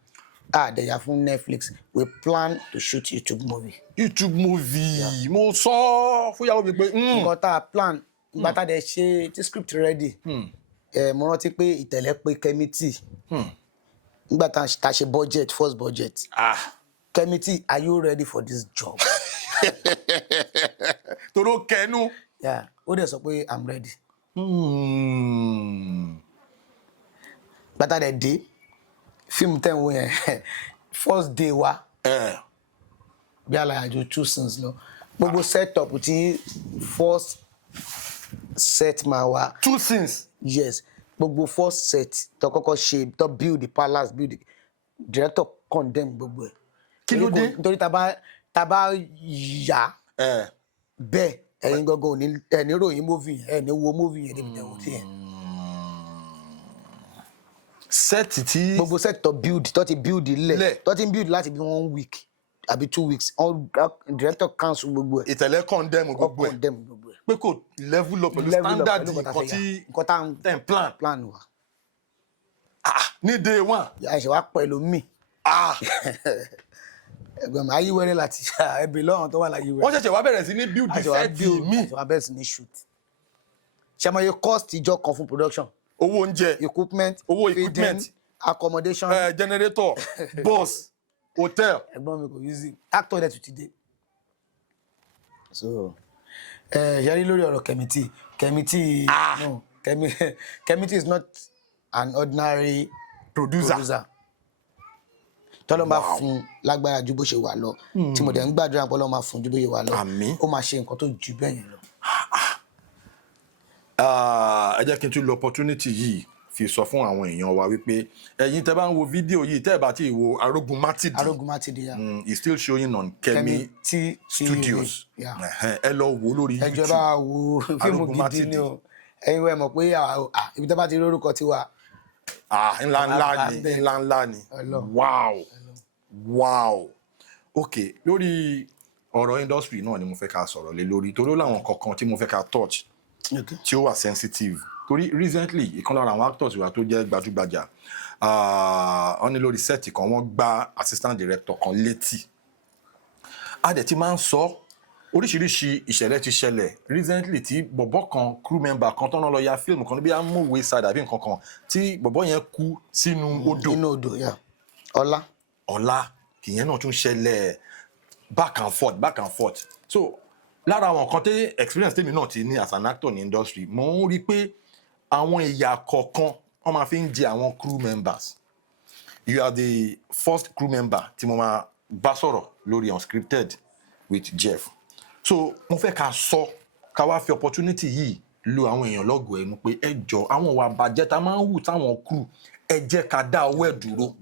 àdẹ̀yà fún Netflix. We plan to shoot YouTube movie. YouTube movie. Mo sọ fún ìyàwó mi pé nǹkan tá a plan ìgbà tá a dẹ̀ ṣe tí script ready. Mo rántí pé Ìtẹ̀lẹ̀ pé Kẹ́mítì nígbà tá a ṣe budget, first budget. Kẹ́mítì, are you ready for this job? Toro kẹnu. Ó dẹ̀ sọ pé I'm ready. Bàtà dẹ̀ dé fíìmù tẹ̀ ń wò yẹn first day wa bí aláyàjò 2 scenes lọ gbogbo set up tí first set máa wá 2 scenes. Yes, gbogbo first set tó kọ́kọ́ ṣe tó build the palace, build the director condemn gbogbo ẹ̀. Kí ló dé? Nítorí tá bá yà bẹ́ẹ̀ ẹ̀yin gangan ò ní ẹni ròyìn movie yẹn ẹni wo movie yẹn débi tẹ̀wọ̀ sí yẹn. Set tí gbogbo set tó ti build ilẹ̀ tó ti build láti bí 1 week àbí 2 weeks director cancel gbogbo ẹ̀. Ìtẹ̀lẹ̀ condemn gbogbo ẹ̀ pé kò level up pẹ̀lú standard nǹkan tí ten plan wa. Ní day 1. àìṣe wa pẹ̀lú mi. Ẹgbẹ́ mi ayíwẹ́rẹ́ láti ẹbí lọ́rùn tó wà láyé wẹ́rẹ́. Wọ́n ṣẹ̀ṣẹ̀ wá bẹ̀rẹ̀ sí ní build the set mi. àti wá bẹ̀rẹ̀ sí ní shoot. Ṣé mo yẹ cost ìjọ kan fún production? Owó oúnjẹ, equipment, feeding, accommodation, generator, bus, hotel. Ẹ̀gbọ́n mi kò use actor there today. So yẹrí lórí ọ̀rọ̀ Kẹ́mítì no Kẹ́mítì is not an ordinary producer. Tọ́lọ́ máa fún lágbára ju bó ṣe wà lọ tí mo dẹ̀ ń gbàdúrà pé Ọlọ́run máa fún ju bó ṣe wà lọ. Àmín. Ó máa ṣe nǹkan tó ju bẹ́ẹ̀ yẹn lọ. Ẹ jẹ́ kí n tún lo opportunity yìí fi sọ fún àwọn èèyàn wa wípé ẹ̀yin tẹ́ bá ń wo fídíò yìí tẹ́ ẹ bá ti wo Arógunmátìdí is still showing on Kẹ́mítì Studios. Ẹ lọ wo lórí YouTube. Ẹ jọba wo fíìmù gidi ni o. Ẹ̀yin wẹ̀ mọ̀ pé ibi tẹ́ bá ti rí orúkọ tiwa. ńlá ni. Wow. Okay, lórí ọ̀rọ̀ industry náà ni mo fẹ́ ká sọ̀rọ̀ lé lórí torí ó láwọn kankan tí mo fẹ́ ká touch tí ó wà sensitive torí recently ìkan lára àwọn actors wa tó jẹ́ gbajúgbajà wọ́n ní lórí set kan wọ́n gbá assistant director kan létí. A dẹ̀ ti máa ń sọ oríṣiríṣi ìṣẹ̀lẹ̀ ti ṣẹlẹ̀ recently tí bọ̀bọ̀ kan crew member kan tọ́nà lọ ya fíìmù kan níbi amóhùn side àbí nǹkan kan tí bọ̀bọ̀ yẹn kú sínú odò. Ọlá kìyẹn náà tún ṣẹlẹ̀ back and forth. So lára àwọn nǹkan tí experience tèmi náà ti ní as an actor ní industry mo ń rí pé àwọn ìyà kọ̀ọ̀kan wọ́n máa fi ń jẹ àwọn crew members. You are the first crew member tí mo máa bá sọ̀rọ̀ lórí Unscripted with Jeff. So mo fẹ́ ká wá fi opportunity yìí lu àwọn èèyàn lọ́gọ̀ọ́ ẹnu pé ẹ jọ àwọn ìwà àbàjẹ́ tá máa ń hù táwọn crew ẹ jẹ́ ká dá owó ẹ̀ dúró.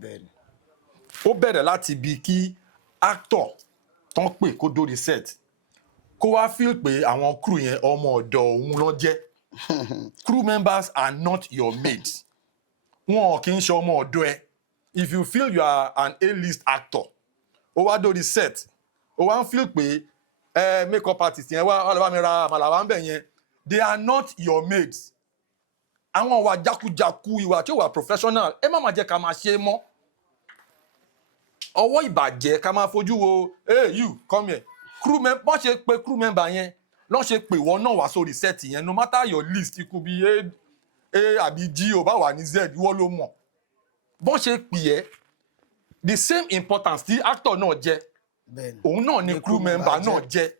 Ó bẹ̀rẹ̀ láti ibi kí actor tán pè kó dórí set kó wá feel pé àwọn crew yẹn ọmọ ọ̀dọ̀ òun ló jẹ́. Crew members are not your mates. Wọn kì í ṣe ọmọ ọ̀dọ̀ ẹ. If you feel you are an A-list actor ó wá dórí set ó wá ń feel pé makeup artist yẹn wá lọ bá mi ra àmàlà wá ń bẹ̀ yẹn they are not your mates. Àwọn ìwà jákujàku ìwà tí ó wà professional ẹ má máa jẹ́ ká máa ṣe mọ́. Ọwọ́ ìbàjẹ́ ká máa fojú wo hey you come here. Bọ́n ṣe pé crew member yẹn lọ́n ṣe pè wọ́n náà wá sórí set yẹn no matter your list ikú bí A àbí G ò bá wà ní Z wọ́n ló mọ̀. Bọ́n ṣe pè ẹ́ the same importance tí actor náà jẹ́ òun náà ni crew member náà jẹ́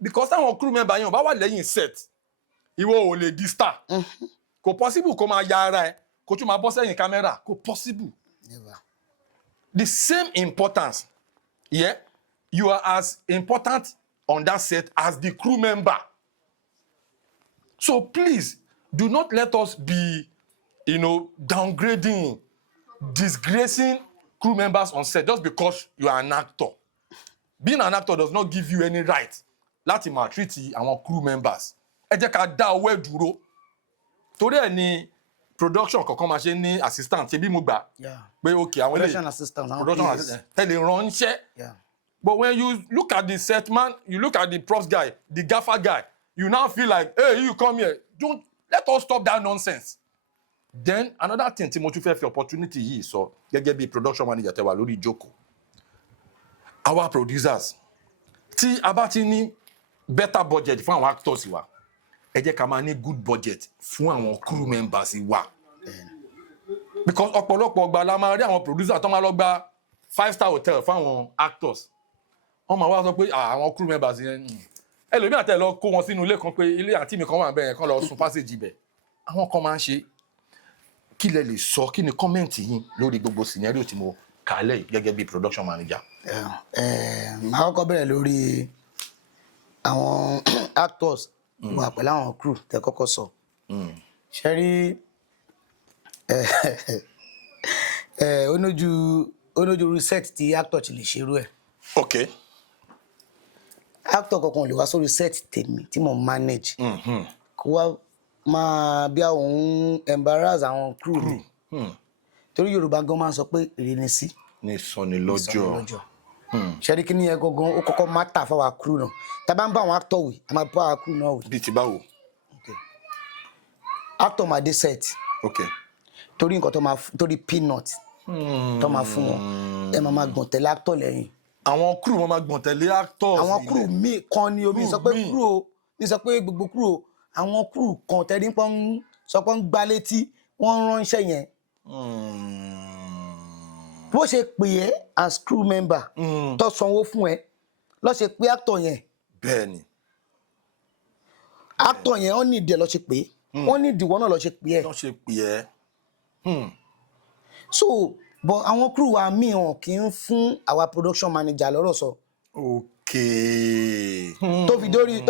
because àwọn crew member yẹn ò bá wà lẹ́yìn set ìwọ ò lè di star kò possible kó máa ya ara ẹ kó tún máa bọ́ sẹ́yìn camera kò possible. Never. The same importance you are as important on that set as the crew member. So please do not let us be downgrading, disgracing crew members on set just because you are an actor. Being an actor does not give you any right láti maltreat àwọn crew members. Ẹ jẹ́ ká dá owó ẹ̀ dúró. Torí ẹ̀ ni production kankan máa ṣe ní assistant ṣe bí mo gbà pé okay àwọn production assistant tẹ̀lé ránṣẹ́. But when you look at the set man, you look at the props guy, the gaffer guy, you now feel like, hey, you come here. Don't let us stop that nonsense. Then another thing tí mo tún fẹ́ fi opportunity yìí sọ gẹ́gẹ́ bí production manager tẹ́ wà lórí ìjókòó. Our producers, tí a bá ti ní better budget fún àwọn actors wa, ẹ jẹ́ ká máa ní good budget fún àwọn crew members wa. Because ọ̀pọ̀lọpọ̀ ọgbà la máa rí àwọn producers tó máa lọ gba 5-star hotel fún àwọn actors. Wọ́n máa wá sọ pé àwọn crew members yẹn ẹlòmíì àtẹ lọ kó wọn sínú ilé kan pé ilé àǹtí mi kan wà bẹ́ẹ̀ kan lọ sun passage ibẹ̀. Àwọn kan máa ń ṣe. Kí lẹ lè sọ kí ni comment yín lórí gbogbo scenario tí mo kà lẹ̀ gẹ́gẹ́ bí production manager? Màá kọ́kọ́ bẹ̀rẹ̀ lórí àwọn actors wà pẹ̀lú àwọn crew tẹ́ kọ́kọ́ sọ. Ṣé rí onójú reset tí actor ti lè ṣerú ẹ̀. Okay. Actor kankan lè wá sórí set tèmi tí mo manage. Kó wá máa bí àwọn embarrass àwọn crew mi. Torí Yorùbá gan máa ń sọ pé èrè ni sí. Ní sọni lọ́jọ́. Ṣẹ́rí kí ni ẹ gangan ó kọ́kọ́ matter fáwa crew náà. Tá bá ń bá àwọn actor wí, a máa bá àwọn crew náà wí. Bí ti báwo? Actor máa dé set. Torí nǹkan tó máa torí peanut tó máa fún wọn. Ẹ máa gbọ̀n tẹ̀lé actor lẹ́yìn. Àwọn crew máa gbọ̀n tẹ̀lé actors. Àwọn crew mi kan ni omi sọ pé crew o, mi sọ pé gbogbo crew o. Àwọn crew kan tẹ̀lé pọ́n sọ pé ń gbá létí wọ́n ránṣẹ́ yẹn. Bó ṣe pè é as crew member tó sanwó fún ẹ ló ṣe pé actor yẹn. Bẹ́ẹ̀ni. Actor yẹn ó ní ìdí ẹ ló ṣe pé wọ́n ní ìdí wọn náà ló ṣe pé ẹ. Ló ṣe pè ẹ́. So but àwọn crew wa mi hàn kì í fún àwa production manager lọ́rọ̀ sọ. Okay. Tó fi dọ́rọ̀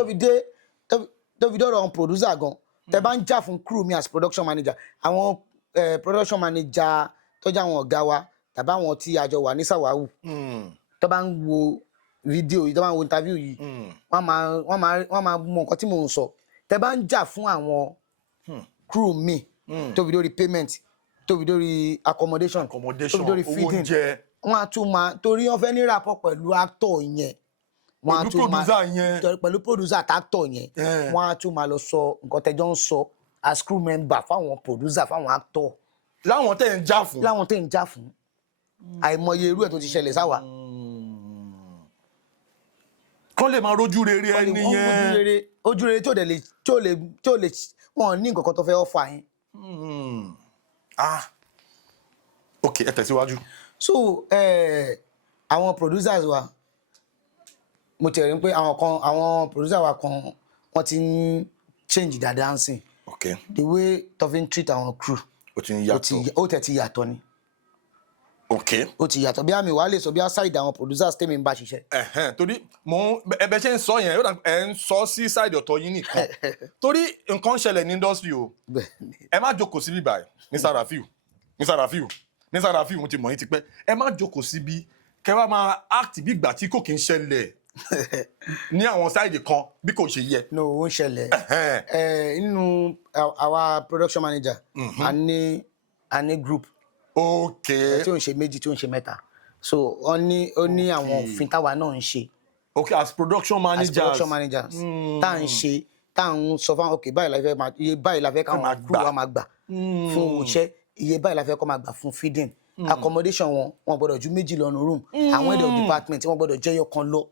àwọn producer gan. Tẹ́ bá ń jà fún crew mi as production manager. Àwọn production manager tó jẹ́ àwọn ọ̀gá wa tàbí àwọn tí a jọ wà ní Sàwáwù. Tó bá ń wo fídíò yìí, tó bá ń wo interview yìí, wọ́n máa mọ nǹkan tí mò ń sọ. Tẹ́ bá ń jà fún àwọn crew mi tó fi dórí payment, tó fi dórí accommodation, tó fi dórí feeding. Wọ́n á tún máa torí wọ́n fẹ́ ní rapport pẹ̀lú actor yẹn. Wọ́n á tún máa pẹ̀lú producer actor yẹn. Wọ́n á tún máa lọ sọ nǹkan tẹ́jọ́ ń sọ as crew member fáwọn producer fáwọn actor. Láwọn tẹ́ ń jà fún. Láwọn tẹ́ ń jà fún. Àìmọye irú ẹ̀ tó ti ṣẹlẹ̀ sáwà. Kán lè máa rójú rere ẹni yẹn. Ojú rere tí ò lè wọ́n ní nǹkan kan tó fẹ́ offer yín. Okay, ẹ tẹ̀síwájú. So àwọn producers wa mo tẹ̀rí pé àwọn producer wa kan wọ́n ti ń change their dancing. Okay. The way tó fi ń treat àwọn crew. Ó ti ń yàtọ̀. Ó tẹ̀ ti yàtọ̀ ni. Okay. Ó ti yàtọ̀ bí àmì wà lè sọ bí side àwọn producers tèmi ń bá ṣiṣẹ́. Torí ẹbẹ ṣe ń sọ yẹn ẹ ń sọ sí side ọ̀tọ̀ yín nìkan. Torí nǹkan ṣẹlẹ̀ ní industry o. Ẹ má jókòó síbí báyìí, Mr. Rafiu mo ti mọ̀ yín ti pẹ́. Ẹ má jókòó síbí kẹ́ wá máa act bí ìgbà tí kò kí ń ṣẹlẹ̀ ní àwọn side kan bí kò ṣe yẹ. No, ó ń ṣẹlẹ̀. Nínú our production manager, a ní group. Okay. Tí ó ń ṣe méjì, tí ó ń ṣe mẹ́ta. So ó ní àwọn òfin táwa náà ń ṣe. Okay, as production managers. Tá à ń ṣe, tá à ń sọ fún okay báyìí la fẹ́ máa iye báyìí la fẹ́ káwọn crew wa máa gbà fún iṣẹ́, iye báyìí la fẹ́ kó máa gbà fún feeding. Accommodation wọn gbọ́dọ̀ ju méjì lọ ní room. Àwọn head of department wọn gbọ́dọ̀ jẹ́ yọkan lọ.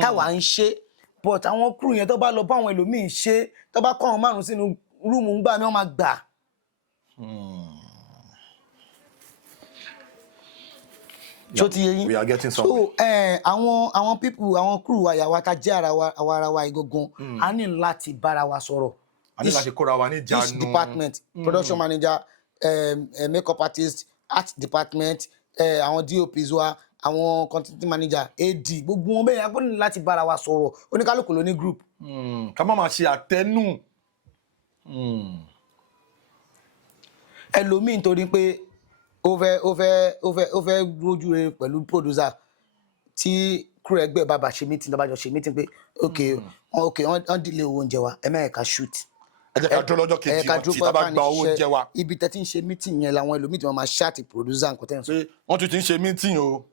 Táwa ń ṣe but àwọn crew yẹn tó bá lọ bá àwọn ẹlòmíì ṣe tó bá kọ́ àwọn márùn sínú room ń gbà ni wọ́n máa gbà. So ti yé yín. We are getting somewhere. So àwọn people àwọn crew wa yàwá ta jẹ́ ara wa igogun a ní láti bára wa sọ̀rọ̀. A ní láti kóra wa ní ìjánu. Each department, production manager, makeup artist, art department, àwọn DOPs wa, àwọn content manager, AD, gbogbo wọn bẹ́ẹ̀ agbóni láti bára wa sọ̀rọ̀. Oníkálùkù ló ní group. Ká má máa ṣe àtẹnu. ẹlòmíì nítorí pé ó fẹ́ rójú rere pẹ̀lú producer tí crew ẹgbẹ́ bàbá ṣe meeting lọ́bàjọ́ ṣe meeting pé wọ́n dìlé owó oúnjẹ wa ẹ má ẹ̀ka shoot ẹ jẹ́ ká dúró lọ́jọ́ kejì wọn tí tá bá gba owó oúnjẹ wa. ibi tẹ́ ti ń ṣe meeting yẹn làwọn ẹlòmíì tí wọ́n máa ṣáàtì producer nǹkan tẹ́ ń sọ. wọ́n tún ti ń ṣe meeting o.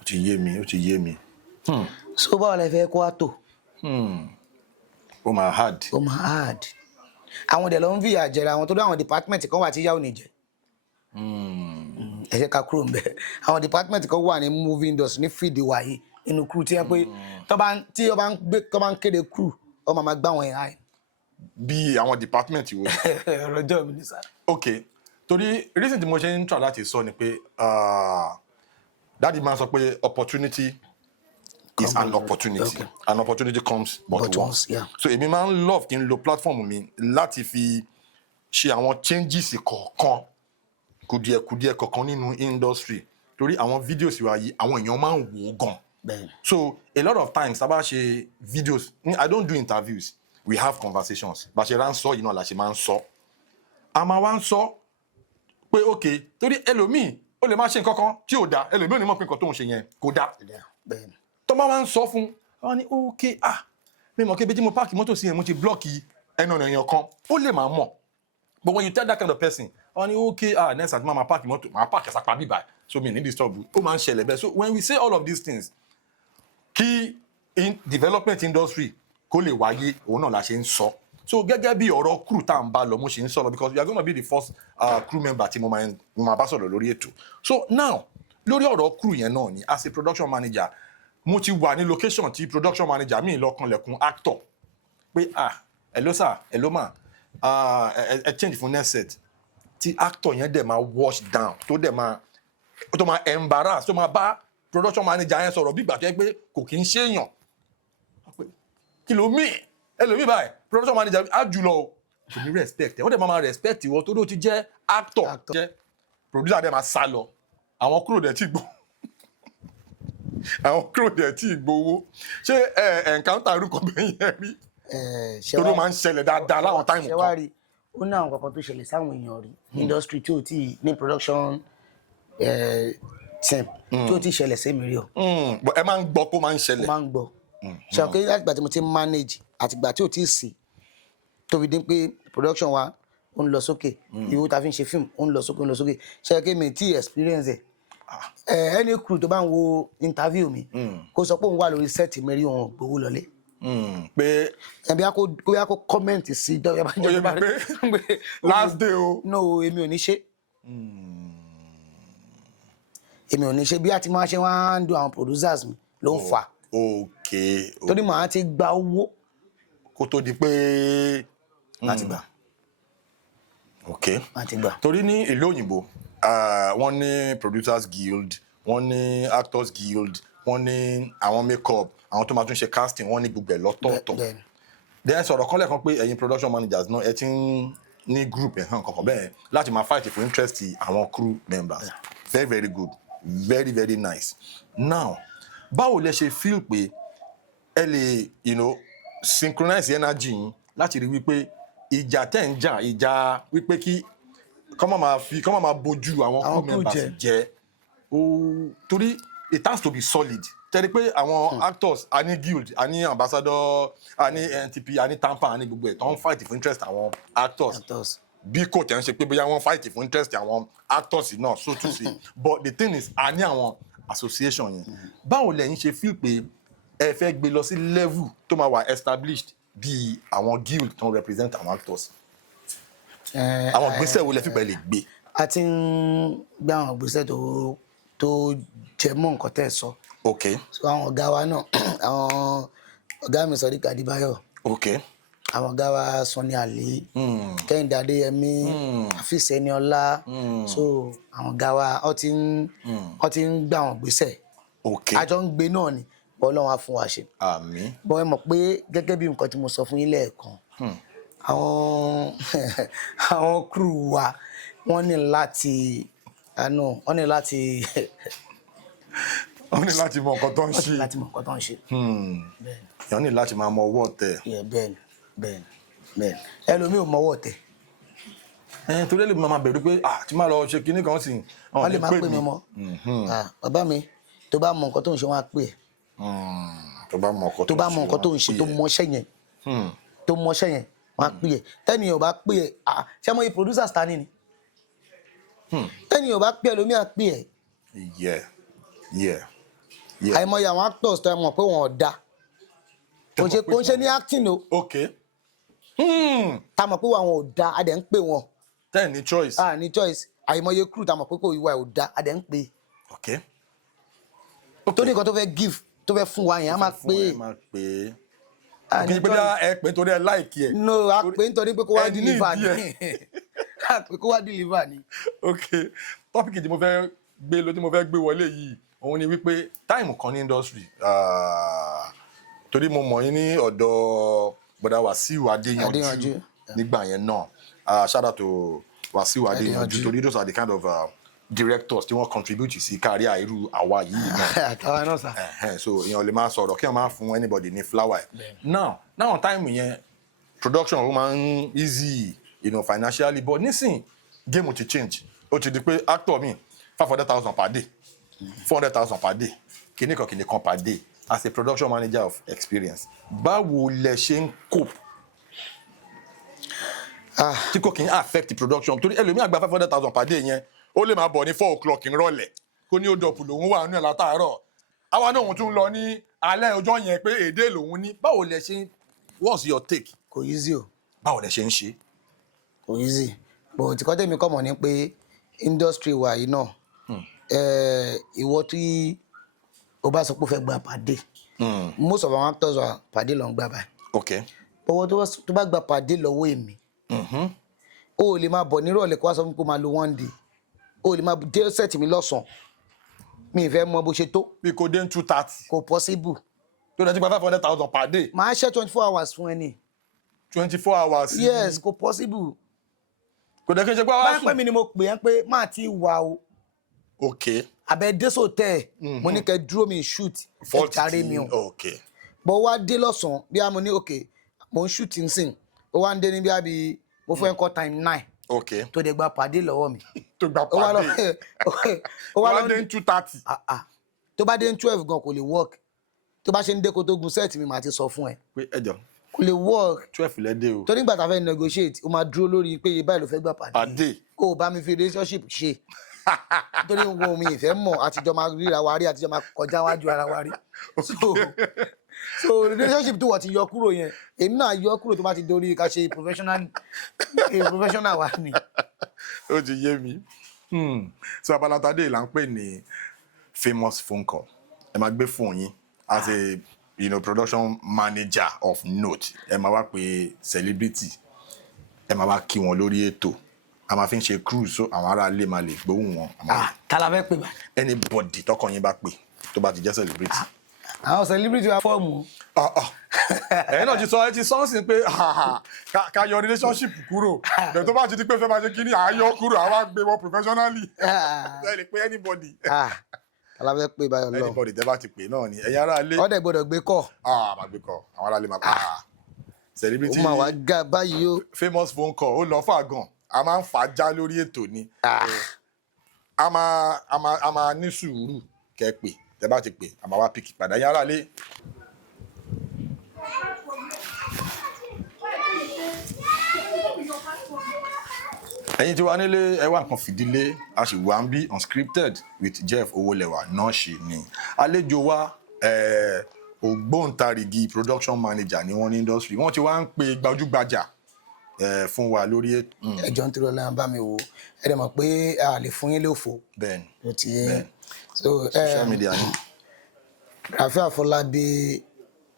ó ti yé mi. so báwo lẹ fẹ́ kó wá tò. ó máa hard. àwọn dẹ̀ ló ń fìyà jẹra àwọn tó dé àwọn department kan wà tí yà ò ní jẹ. ẹ jẹ́ ká kúrò ń bẹ̀ àwọn department kan wà ní movie industry ní fìdí wáyé inú crew tí wọ́n pé tí wọ́n bá ń kéde crew wọ́n máa gbá wọn ẹ̀ bí àwọn department wo. ọjọ́ mi ní sá. ok torí reason tí mo ṣe ń try láti sọ ni pé daddy man sọ pé opportunity is an opportunity. Okay. An opportunity comes but once. Yeah. So èmi máa ń love kí n lo platform mi láti fi ṣe àwọn changes kọ̀ọ̀kan kùdìẹ̀kùdìẹ̀ kọ̀ọ̀kan nínú industry torí àwọn videos wa yìí àwọn èèyàn máa ń wò ó gan. So a lot of times tá bá ṣe videos I don't do interviews we have conversations bá ṣe ránṣọ yìí náà la ṣe máa ń sọ a máa wá ń sọ pé ok torí ẹlòmíì ó lè má ṣe nǹkan kan tí ò dáa ẹlòmíì ò ní mọ̀ pé nǹkan tó ń ṣe yẹn kò dáa tó bá wá ń sọ fún wọn ni ok mi mọ̀ kébé tí mo páàkì mọ́tò sí yẹn mo ti blọ́ọ̀kì ẹnu ọ̀nà èèyàn kan ó lè máa mọ̀ but when you tell that kind of person wọn ni ok next time máa páàkì mọ́tò máa páàkì ẹ̀sà pa bíbá so mi ní disturb ó máa ń ṣẹlẹ̀ bẹ́ẹ̀ so when we say all of these things kí in development industry kó lè wáyé òun náà la ṣe ń sọ so gẹ́gẹ́ bí ọ̀rọ̀ crew tá à ń bá lọ mo ṣe ń sọ̀rọ̀ because we are going to be the first crew member tí mo máa bá sọ̀rọ̀ lórí ètò so now lórí ọ̀rọ̀ crew yẹn náà ni as a production manager mo ti wà ní location tí production manager mi lọ kanlẹ̀kùn actor pé hello sir hello ma ẹ change fún next set tí actor yẹn dẹ̀ máa wash down tó máa embarrass tó máa bá production manager yẹn sọ̀rọ̀ bí ìgbà tó yẹ pé kò kí ń ṣèyàn kí ló mí ẹlòmíì báyìí production manager á jùlọ o kò ní respect ẹ wọ́n dẹ̀ máa respect ìwọ tó ló ti jẹ́ actor jẹ́ producer dẹ̀ máa sá lọ àwọn kúrò dẹ̀ tí gbọ́ àwọn kúrò dẹ̀ tí gbowó ṣé encounter irú kan bẹ́ẹ̀ yẹn rí tó ló máa ń ṣẹlẹ̀ dáadáa láwọn táìmù kan. ṣẹwárí ó ní àwọn kankan tó ṣẹlẹ̀ sáwọn èèyàn rí industry tí ò tí ní production team tí ò tí ṣẹlẹ̀ sí mi rí o. ẹ máa ń gbọ́ kó máa ń ṣẹlẹ̀. ó máa ń gbọ́ ṣàkóso láti gbà tí mo ti manage àtìgbà tí ò tí ì sí tó fi dín pé production wa ó ń lọ sókè ìwé tá a fi ń ṣe fíìmù ó ń lọ sókè ṣe kí mi tí experience ẹ any crew tó bá ń wo interview mi kó sọ pé òun wà lórí set mi rí òun gbowó lọlé pé ẹbí a kó comment sí ìjọba pé last day o. no èmi ò ní ṣe bí a ti máa ṣe wá ń do àwọn producers mi ló ń fà torí màá ti gba owó kó tó di pé láti gbà. láti gbà. torí ní ìlú òyìnbó wọ́n ní producers guild wọ́n ní actors guild wọ́n ní àwọn makeup àwọn tó máa tún ṣe casting wọ́n ní gbogbo ẹ̀ lọ́tọ̀ọ̀tọ̀. then sọ̀rọ̀ kan lẹ́ẹ̀kan pé ẹ̀yin production managers náà ẹ ti ń ní group ẹ̀ hàn kankan bẹ́ẹ̀ láti máa fight for interest àwọn crew members very very good very very nice. now báwo lẹ ṣe feel pé ẹ lè synchronize energy yín láti rí wípé ìjà tẹ̀ ń jà ìjà wípé kí kọ́ máa bójú àwọn crew members jẹ́ torí it has to be solid tẹ́lẹ̀ pé àwọn actors a ní guild a ní ambassador a ní NTP a ní tampa a ní gbogbo ẹ̀ tó ń fight for interest àwọn actors bí kò tẹ̀ ń ṣe pé bóyá wọ́n fight for interest àwọn actors náà so to say but the thing is a ní àwọn association yẹn báwo lẹ́yìn ṣe feel pé ẹ fẹ́ gbé lọ sí level tó máa wà established bí àwọn guild tó ń represent àwọn actors àwọn gbèsè wo lẹ fi pẹ́ lè gbé. a ti ń gbé àwọn gbèsè tó jẹ mọ́ nǹkan tẹ́ ẹ sọ. so àwọn ọ̀gá wa náà àwọn ọ̀gá mi Sodiq Adébáyọ̀ àwọn ọ̀gá wa Sunny Ali Kẹ́hìndé Adéyẹmí Afis Eniola so àwọn ọ̀gá wa wọ́n ti ń gbé àwọn gbèsè àjọ ń gbé náà ni Ọlọ́run á fún wa ṣe. Àmín. bọ́ ẹ mọ̀ pé gẹ́gẹ́ bí nǹkan tí mo sọ fún yín lẹ́ẹ̀kan àwọn crew wa wọ́n ní láti mọ nǹkan tó ń ṣe. èèyàn ní láti máa mọ ọwọ́ tẹ̀. bẹ́ẹ̀ni. bẹ́ẹ̀ ẹlòmíì ò mọ́wọ́ tẹ̀. Torí ẹ lè máa bẹ̀rù pé tí máa lọ ṣe kinní kan sí wọ́n lè máa pè mí mọ́. Bàbá mi tó bá mọ nǹkan tó ń ṣe wọ́n á pè ẹ́. tó bá mọ nǹkan tó ń ṣe tó mọṣẹ́ yẹn wọ́n á pè ẹ́. tẹ́nìyàn ò bá pè ẹ́ ṣé mo yẹ producer star ni tẹ́nìyàn ò bá pè ẹ́ lómi à pè ẹ́. àìmọye àwọn actors tó ẹ mọ̀ pé wọ́n ò da kò ń ṣe ní acting o. tá mọ̀ pé àwọn ò da a dẹ̀ ń pè wọ́n. tẹ́ ní choice. ní choice àìmọye crew tá mọ̀ pé kò ìwà ò da a dẹ̀ ń pè. tó ní nǹkan tó fẹ́ give tó fẹ́ fún wa yẹn a máa pè é. kì í pé ẹ pè nítorí ẹ láìkí ẹ. no a pè nítorí pé kó wá deliver ni a pè kó wá deliver ni. tọ́pìkì tí mo fẹ́ gbé wọlé yìí òun ni wípé táìmù kan ní industry torí mo mọ̀ yín ní ọ̀dọ̀ bọ̀dá Wàsíù Adéyanjú nígbà yẹn náà shout out to Wàsíù Adéyanjú torí those are the kind of directors tí wọ́n contribute sí kárí àìrú àwa yìí náà. àtàwọn náà sà. so èèyàn lè máa sọ̀rọ̀ kí wọ́n máa fún anybody ní flower. now táìmù yẹn production ó máa ń easy financially but nísìn game ti change ó ti di pé actor mi 500,000 per day 400,000 per day kìnnìkan per day as a production manager of experience báwo lẹ ṣe ń cope tí kò kì í affect the production torí ẹlòmíì àgbà 500,000 per day yẹn ó lè máa bọ̀ ní 4 o'clock nírọ̀lẹ́ kó ní ó dọ̀pù lòun wà nínú ẹ̀ látàárọ̀ àwa náà òun tún lọ ní alẹ́ ọjọ́ yẹn pé èdè lòun ní báwo lẹ ṣe what's your take. kò easy o. báwo lẹ ṣe ń ṣe. kò easy but tí kò tẹ̀mí kọ́ mọ̀ ní pé industry wa yìí náà ìwọ tí o bá sọ pé o fẹ́ gba pàdé most of our actors wa pàdé ló ń gbà báyìí. owó tó bá gba pàdé lọ́wọ́ èmi o lè máa bọ̀ nírọ̀lẹ́ kó wá sọ fún mi kó máa lo 1 day o lè máa dé set mi lọ́sàn-án mi ì fẹ́ mọ bó ṣe tó. bí kò dé 2:30. kò possible. tó dẹ̀ ti gba 500,000 per day. máa ṣe 24 hours fún ẹni. 24 hours. yes kò possible. kò dẹ̀ kí n ṣe pé wàá sùn. báyìí pé mi ni mo pè é pé máa ti wà o. àbẹ̀ désò tẹ̀ mo ní kẹ́ dúró mi shoot ẹ̀ jàre mi o. bọ́ wá dé lọ́sàn-án bí a mo ní mo ń shoot nsìn ó wá ń dé ní bí a bí mo fẹ́ kọ́ time 9. tó dẹ̀ gba pàdé lọ́wọ́ mi. tó gba pàdé ó wá dé ní 2:30. tó bá dé ní 12 gan kò lè work tó bá ṣe ń dé kó tó gun set mi màá ti sọ fún ẹ. pé ẹjọ kò lè work. 12 lẹ́dẹ̀ o. tó nígbà tá a fẹ́ negotiate ó máa dúró lórí pé iye báyìí ló fẹ́ gbà pàdé. kó o bá mi fi relationship ṣe torí gbogbo mi ìfẹ́ mọ̀ àtijọ́ máa ríra wa rí àtijọ́ máa kọjá wájú ara wa rí. so relationship tó wọ́n ti yọ kúrò yẹn èmi náà yọ kúrò tó bá ti dorí ká ṣe professional wa ni. ó ti yé mi. so abala tàdé là ń pè ní famous phone call ẹ máa gbé fóònù yín as a production manager of note ẹ máa wá pé celebrity ẹ máa wá kí wọn lórí ètò a máa fi ń ṣe cruise so àwọn ará ilé máa lè gbóhùn wọn. ta la fẹ́ pè bá. anybody tọkàn yín bá pè tó bá ti jẹ́ celebrity. àwọn celebrity wa fọ́ọ̀mù. ẹ̀yin náà ti sọ sí pé ká yọ relationship kúrò bẹ́ẹ̀ tó bá ti di pé fẹ́ máa ṣe kíní àáyọ kúrò àwa gbé wọn professionally ẹ lè pe anybody. ta la fẹ́ pè báyọ̀ lọ. anybody tẹ́ bá ti pè náà ni ẹ̀yin ará ilé. ọ̀dẹ̀ gbọ́dọ̀ gbé kọ́. máa gbé kọ́ àwọn ará ilé máa pa celebrity. ó máa wá ga báyìí o. famous phone call ó lọ fà gan a máa ń fà á já lórí ètò ni a máa ní sùúrù kẹ́ pè tẹ́ bá ti pè a máa wá pìkì padà ẹ̀yin ará ilé. ẹ̀yin tí wà nílé ẹ wá nǹkan fìdílé a sì wà ń bí Unscripted with Jeff Owolewa náà ṣe ni àlejò wa ògbóǹtarìgì production manager ní wọ́n ní industry wọ́n ti wá ń pe gbajúgbajà fún wa lórí ètò. ẹjọ́ ń tẹ̀lé ọlọ́run bá mi wò ẹ dẹ̀ mọ̀ pé a lè fún yín lófo. bẹ́ẹ̀ni bẹ́ẹ̀ni social media ni. Rafiu Afolabi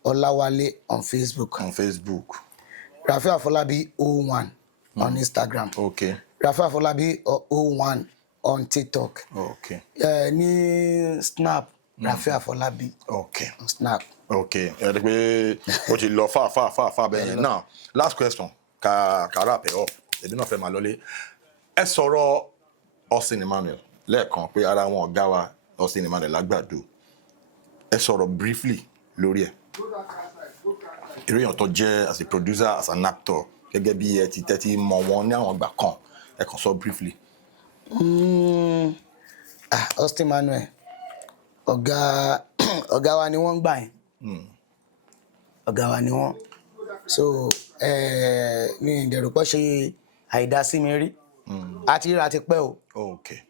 Ọláwálé on Facebook. Rafiu Afolabi 01 on Instagram. Rafiu Afolabi 01 on TikTok. Ní Snap Rafiu Afolabi. On Snap. ẹ rí pé ó ti lọ fà bẹ́ẹ̀ yẹn náà last question ká wrap it up èdè náà fẹ́ máa lọlé ẹ sọ̀rọ̀ Austin Emmanuel lẹ́ẹ̀kan pé ara wọn ọ̀gá wa Austin Emmanuel lágbàdo ẹ sọ̀rọ̀ briefly lórí ẹ̀ eré èèyàn tó jẹ́ as a producer as an actor gẹ́gẹ́ bí ẹ ti tẹ́tí mọ̀ wọ́n ní àwọn ìgbà kan ẹ kàn sọ briefly. Austin Manuel ọ̀gá wa ni wọ́n gbà yẹn ọ̀gá wa ni wọ́n so mi ìdẹ̀rù pọ̀ ṣe àìdá sí mi rí àti ríra ti pẹ́ o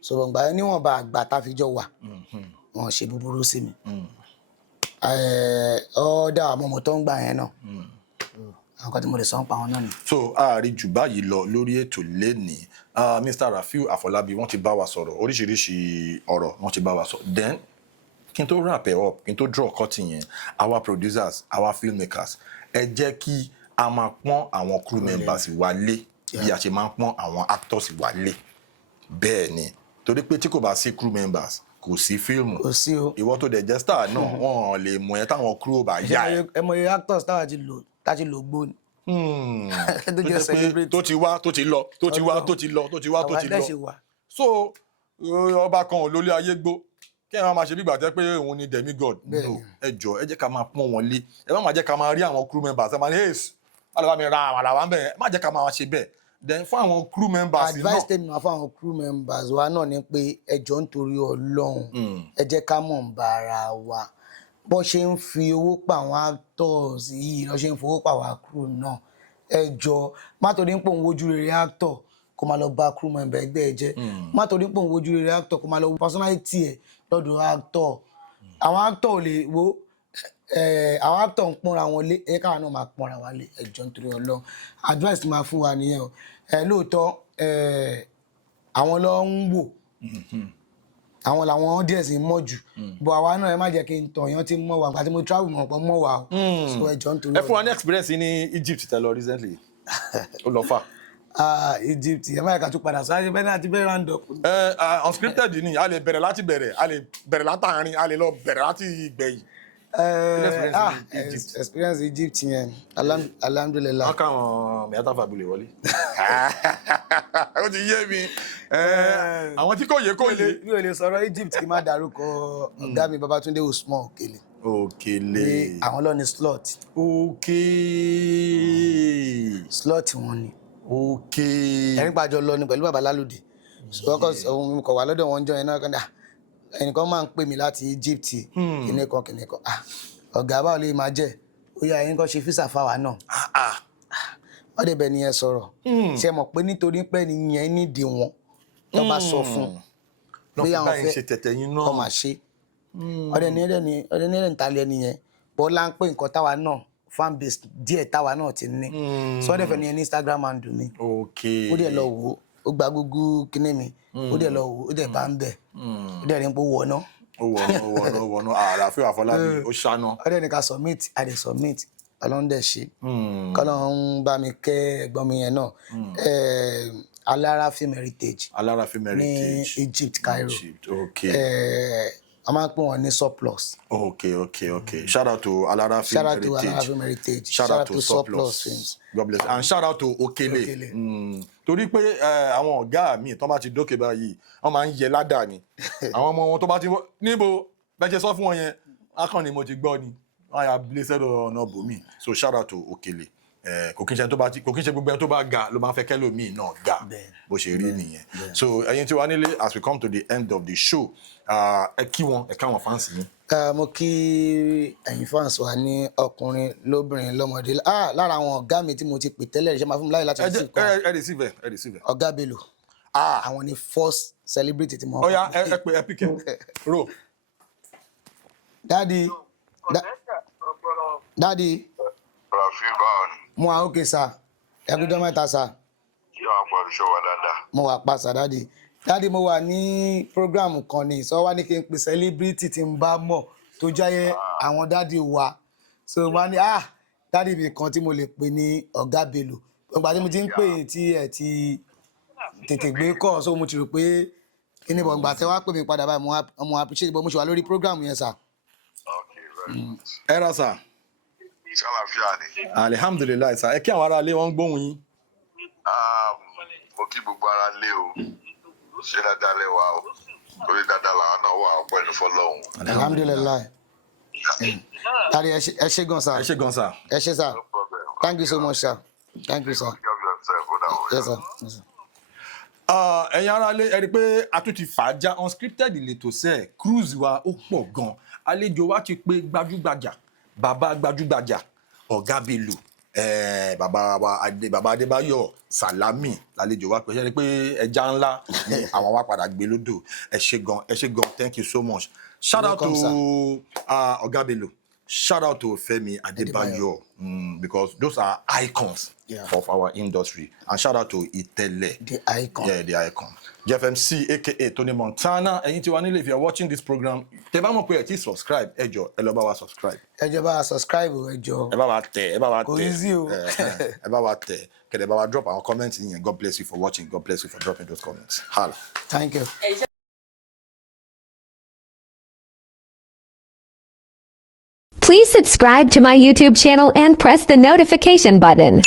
so gbọ̀ngbà níwọ̀nba àgbà tá fi jọ wà wọn ṣe búburú sí mi ọ̀dà àmọ́mọ́ tó ń gbà yẹn náà àwọn kan tí mo lè sọ ń pa wọn náà ni. so ààrí jù báyìí lọ lórí ètò lénìí Mr. Rafiu Afolabi wọ́n ti bá wa sọ̀rọ̀ oríṣiríṣi ọ̀rọ̀ wọ́n ti bá wa sọ then kí n tó wrap it up kí n tó draw cutting yẹn our producers our filmmakers ẹ jẹ́ kí a máa pọ́n àwọn crew members wálé bí a ṣe máa ń pọ́n àwọn actors wálé bẹ́ẹ̀ ni torí pé tí kò bá sí crew members kò sí fíìmù kò sí o ìwọ tó dẹ̀ jẹ́ star náà wọ́n lè mọ̀ ẹ́ táwọn crew bá yá ẹ̀. ẹ mọ iye actors táwa ti lò gbó ni. tó ti wá tó ti lọ tó ti wá tó ti lọ tó ti wá tó ti lọ so ọba kan ò lólé ayé gbó kí ẹ máa ṣe bí ìgbà tẹ́ pé òun ni demigod no ẹ jọ̀ọ́ ẹ jẹ́ ká máa pọ́n wọn lé ẹ má jẹ́ ká máa rí àwọn crew members ẹ máa ní ace alaba mi ra àwọn àlàwà ń bẹ̀ ẹ má jẹ́ ká máa ṣe bẹ́ẹ̀ then fún àwọn crew members náà. advice tèmi máa fún àwọn crew members wa náà ni pé ẹ jọ̀ọ́ nítorí Ọlọ́run ẹ jẹ́ ká mọ̀ ń bá ara wa bó ṣe ń fi owó pa àwọn actors yìí ló ṣe ń fowó pa àwọn crew náà ẹ jọ̀ọ́ má torí ń pò ń wojú rere actor kó máa lọ bá crew member ẹgbẹ́ ẹ jẹ́ má torí ń pò ń wojú rere actor kó máa lọ personality ẹ lọ́dọ̀ actor àwọn actor ò lè wo àwọn actor ń pọ́nra wọn lé ẹ káwọn náà máa pọ́nra wa lé ẹ jọ̀ọ́ nítorí Ọlọ́run advice ti máa fún wa nìyẹn o lóòótọ́ àwọn ló ń wò àwọn làwọn audience ń mọ̀ jù bọ̀ àwa náà ẹ má jẹ́ kí n tàn yán tí mọ̀ wá àti mo travel mọ̀ pọ̀ mọ̀ wá o so ẹ jọ̀ọ́ nítorí ẹ fún wa ní experience ní Egypt tẹ lọ recently ó lọ fà. Egypt ẹ má yẹ ká tún padà sáré bẹ́ẹ̀ náà ti bẹ́ẹ̀ round up. Unscripted ni a lè bẹ̀rẹ̀ láti bẹ̀rẹ̀ a lè bẹ̀rẹ̀ látàrin a lè lọ bẹ̀rẹ̀ láti ìgbẹ̀yìn. Experience Egypt yẹn alhamdulillah. wọ́n káwọn mẹ́ta fàbílẹ̀ wọlé. ó ti yé mi àwọn tí kò yé kò yé. mi ò lè sọ̀rọ̀ Egypt kí n má dárúkọ ọ̀gá mi Babatunde Usman Okele. àwọn lọ ní slot. slot wọn ni. ẹni pàjọ lọ ni pẹ̀lú baba Lálùdé because òun kọ̀ wá lọ́dọ̀ wọn jọ yẹn náà kan ẹnìkan máa ń pè mí láti Egypt kìnìkan ọ̀gá báwo lè máa jẹ́ ó yá ẹ̀yin kan ṣe físà fáwa náà wọ́n dẹ̀ bẹ̀ nìyẹn sọ̀rọ̀ ṣe mọ̀ pé nítorí pé nìyẹn nídìí wọn tó bá sọ fún pé àwọn fẹ́ kọ́ máa ṣe ọ̀dẹ̀ ní ìtàlẹ̀ nìyẹn bọ́lá ń pè nǹkan táwa náà fan base díẹ̀ táwa náà ti ní sọ́dẹ̀ fẹ́ nìyẹn ní Instagram handle mi ó dẹ̀ lọ wò ó gba gbogbo kíní mi ó dẹ̀ lọ wò ó dẹ̀ bá ń bẹ̀ ó dẹ̀ rí pé ó wọ̀nà. ó wọ̀nà Rafiu Afolabi ó ṣáná. ó dẹ̀ ní ká submit a dẹ̀ submit ọlọ́ndẹ̀ ṣe kọ́lọ́n bá mi kẹ́ ẹ̀gbọ́n mi yẹn náà Alara Film Heritage ní Egypt Cairo a máa ń pè wọ́n ní surplus. Shout out to Alara Film Heritage. Shout out to surplus films. God bless. And shout out to Okele. Torí pé àwọn ọ̀gá mi tó bá ti dókè báyìí wọ́n máa ń yẹ ládàá ni àwọn ọmọ wọn tó bá ti níbo bẹ́ẹ̀ ṣe sọ fún wọn yẹn akàn ni mo ti gbọ́ ni wọ́n yà blessed ọ̀nà bòmí so shout out to Okele. Kò kí n ṣe gbogbo ẹni tó bá ga ló máa fẹ́ kẹ́lòmíì náà ga bó ṣe rí nìyẹn so ẹ̀yin tí wà nílé as we come to the end of the show ẹ kí wọn ẹ káwọn fans yín. mo kí ẹ̀yin fans wa ní ọkùnrin lóbìnrin lọ́mọdé lára àwọn ọ̀gá mi tí mo ti pè tẹ́lẹ̀ ṣe máa fún mi láyè láti receive kan ẹ receive ọ̀gá Bello àwọn ni first celebrity tí mo kọ́. ọ̀ya ẹ pè ẹ pìkẹ́ ro. Daddy. Rafiu báwo ni. mo wà ókè sá ẹgbẹ́jọ́ mẹ́ta sá. kí àwọn pàdé ṣọ́ wa dáadáa. mo wà pa sá dáàdi mo wà ní program kan ní sọ wá ní kí n pè celebrity tí n bá mọ̀ tó jẹ́ àwọn dáàdi wa so wá ní dáàdi mi kan tí mo lè pè ní ọ̀gá Bello gbogbo àti mo ti ń pè yín tí ẹ ti tètè gbé kọ́ so mo ti rò pé kíní bọ̀ gbà tẹ́ wá pè mí padà báyìí mo appreciate bọ́ mo ṣe wà lórí program yẹn sá. ẹ ra sá. Ṣàlàfíà ni. Alihamdulilayi sá ẹ kí àwọn ará ilé wọn ń gbóhùn yín. mo kí gbogbo ará lé o ṣé dáadáa lẹ wà o torí dáadáa làwọn náà wà ọpẹ́ ní fọ́lọ́run. Alhamdulilayi. Daddy ẹ ṣé gan sá. ẹ ṣé gan sá. ẹ ṣé sá. Thank you so much sir. Thank you sir. Yes, sir. Yes, sir. Ẹ̀yin ará lé ẹ rí i pé a tún ti fà á já Unscripted lètò sẹ́ẹ̀ cruise wa ó pọ̀ gan àlejò wa ti pé gbajúgbajà bàbá gbajúgbajà ọ̀gá Bello bàbá Adébáyọ̀ Sàlámì lálejò wa pé ṣe ni pé ẹja ńlá ni àwọn wa padà gbé lódò ẹ ṣé gan thank you so much shout out to ọ̀gá Bello shout out to Femi Adebayo because those are icons of our industry and shout out to Itele The icon. Yeah, the icon. Jeff MC aka Tony Montana. Ẹ̀yin tí wà nílé, if you are watching this program, tẹ́ bá mọ̀ pé ẹ ti subscribe, ẹ jọ̀ọ́ ẹ lọ bá wa subscribe. Ẹ jọ̀ọ́ bá wa subscribe ẹ jọ̀ọ́. Ẹ bá wa tẹ̀, Kò easy o. ẹ bá wa tẹ̀, kẹ̀dẹ̀ bá wa drop our comments yẹn. God bless you for watching. God bless you for dropping those comments. Hala. Thank you. Please subscribe to my YouTube channel and press the notification button.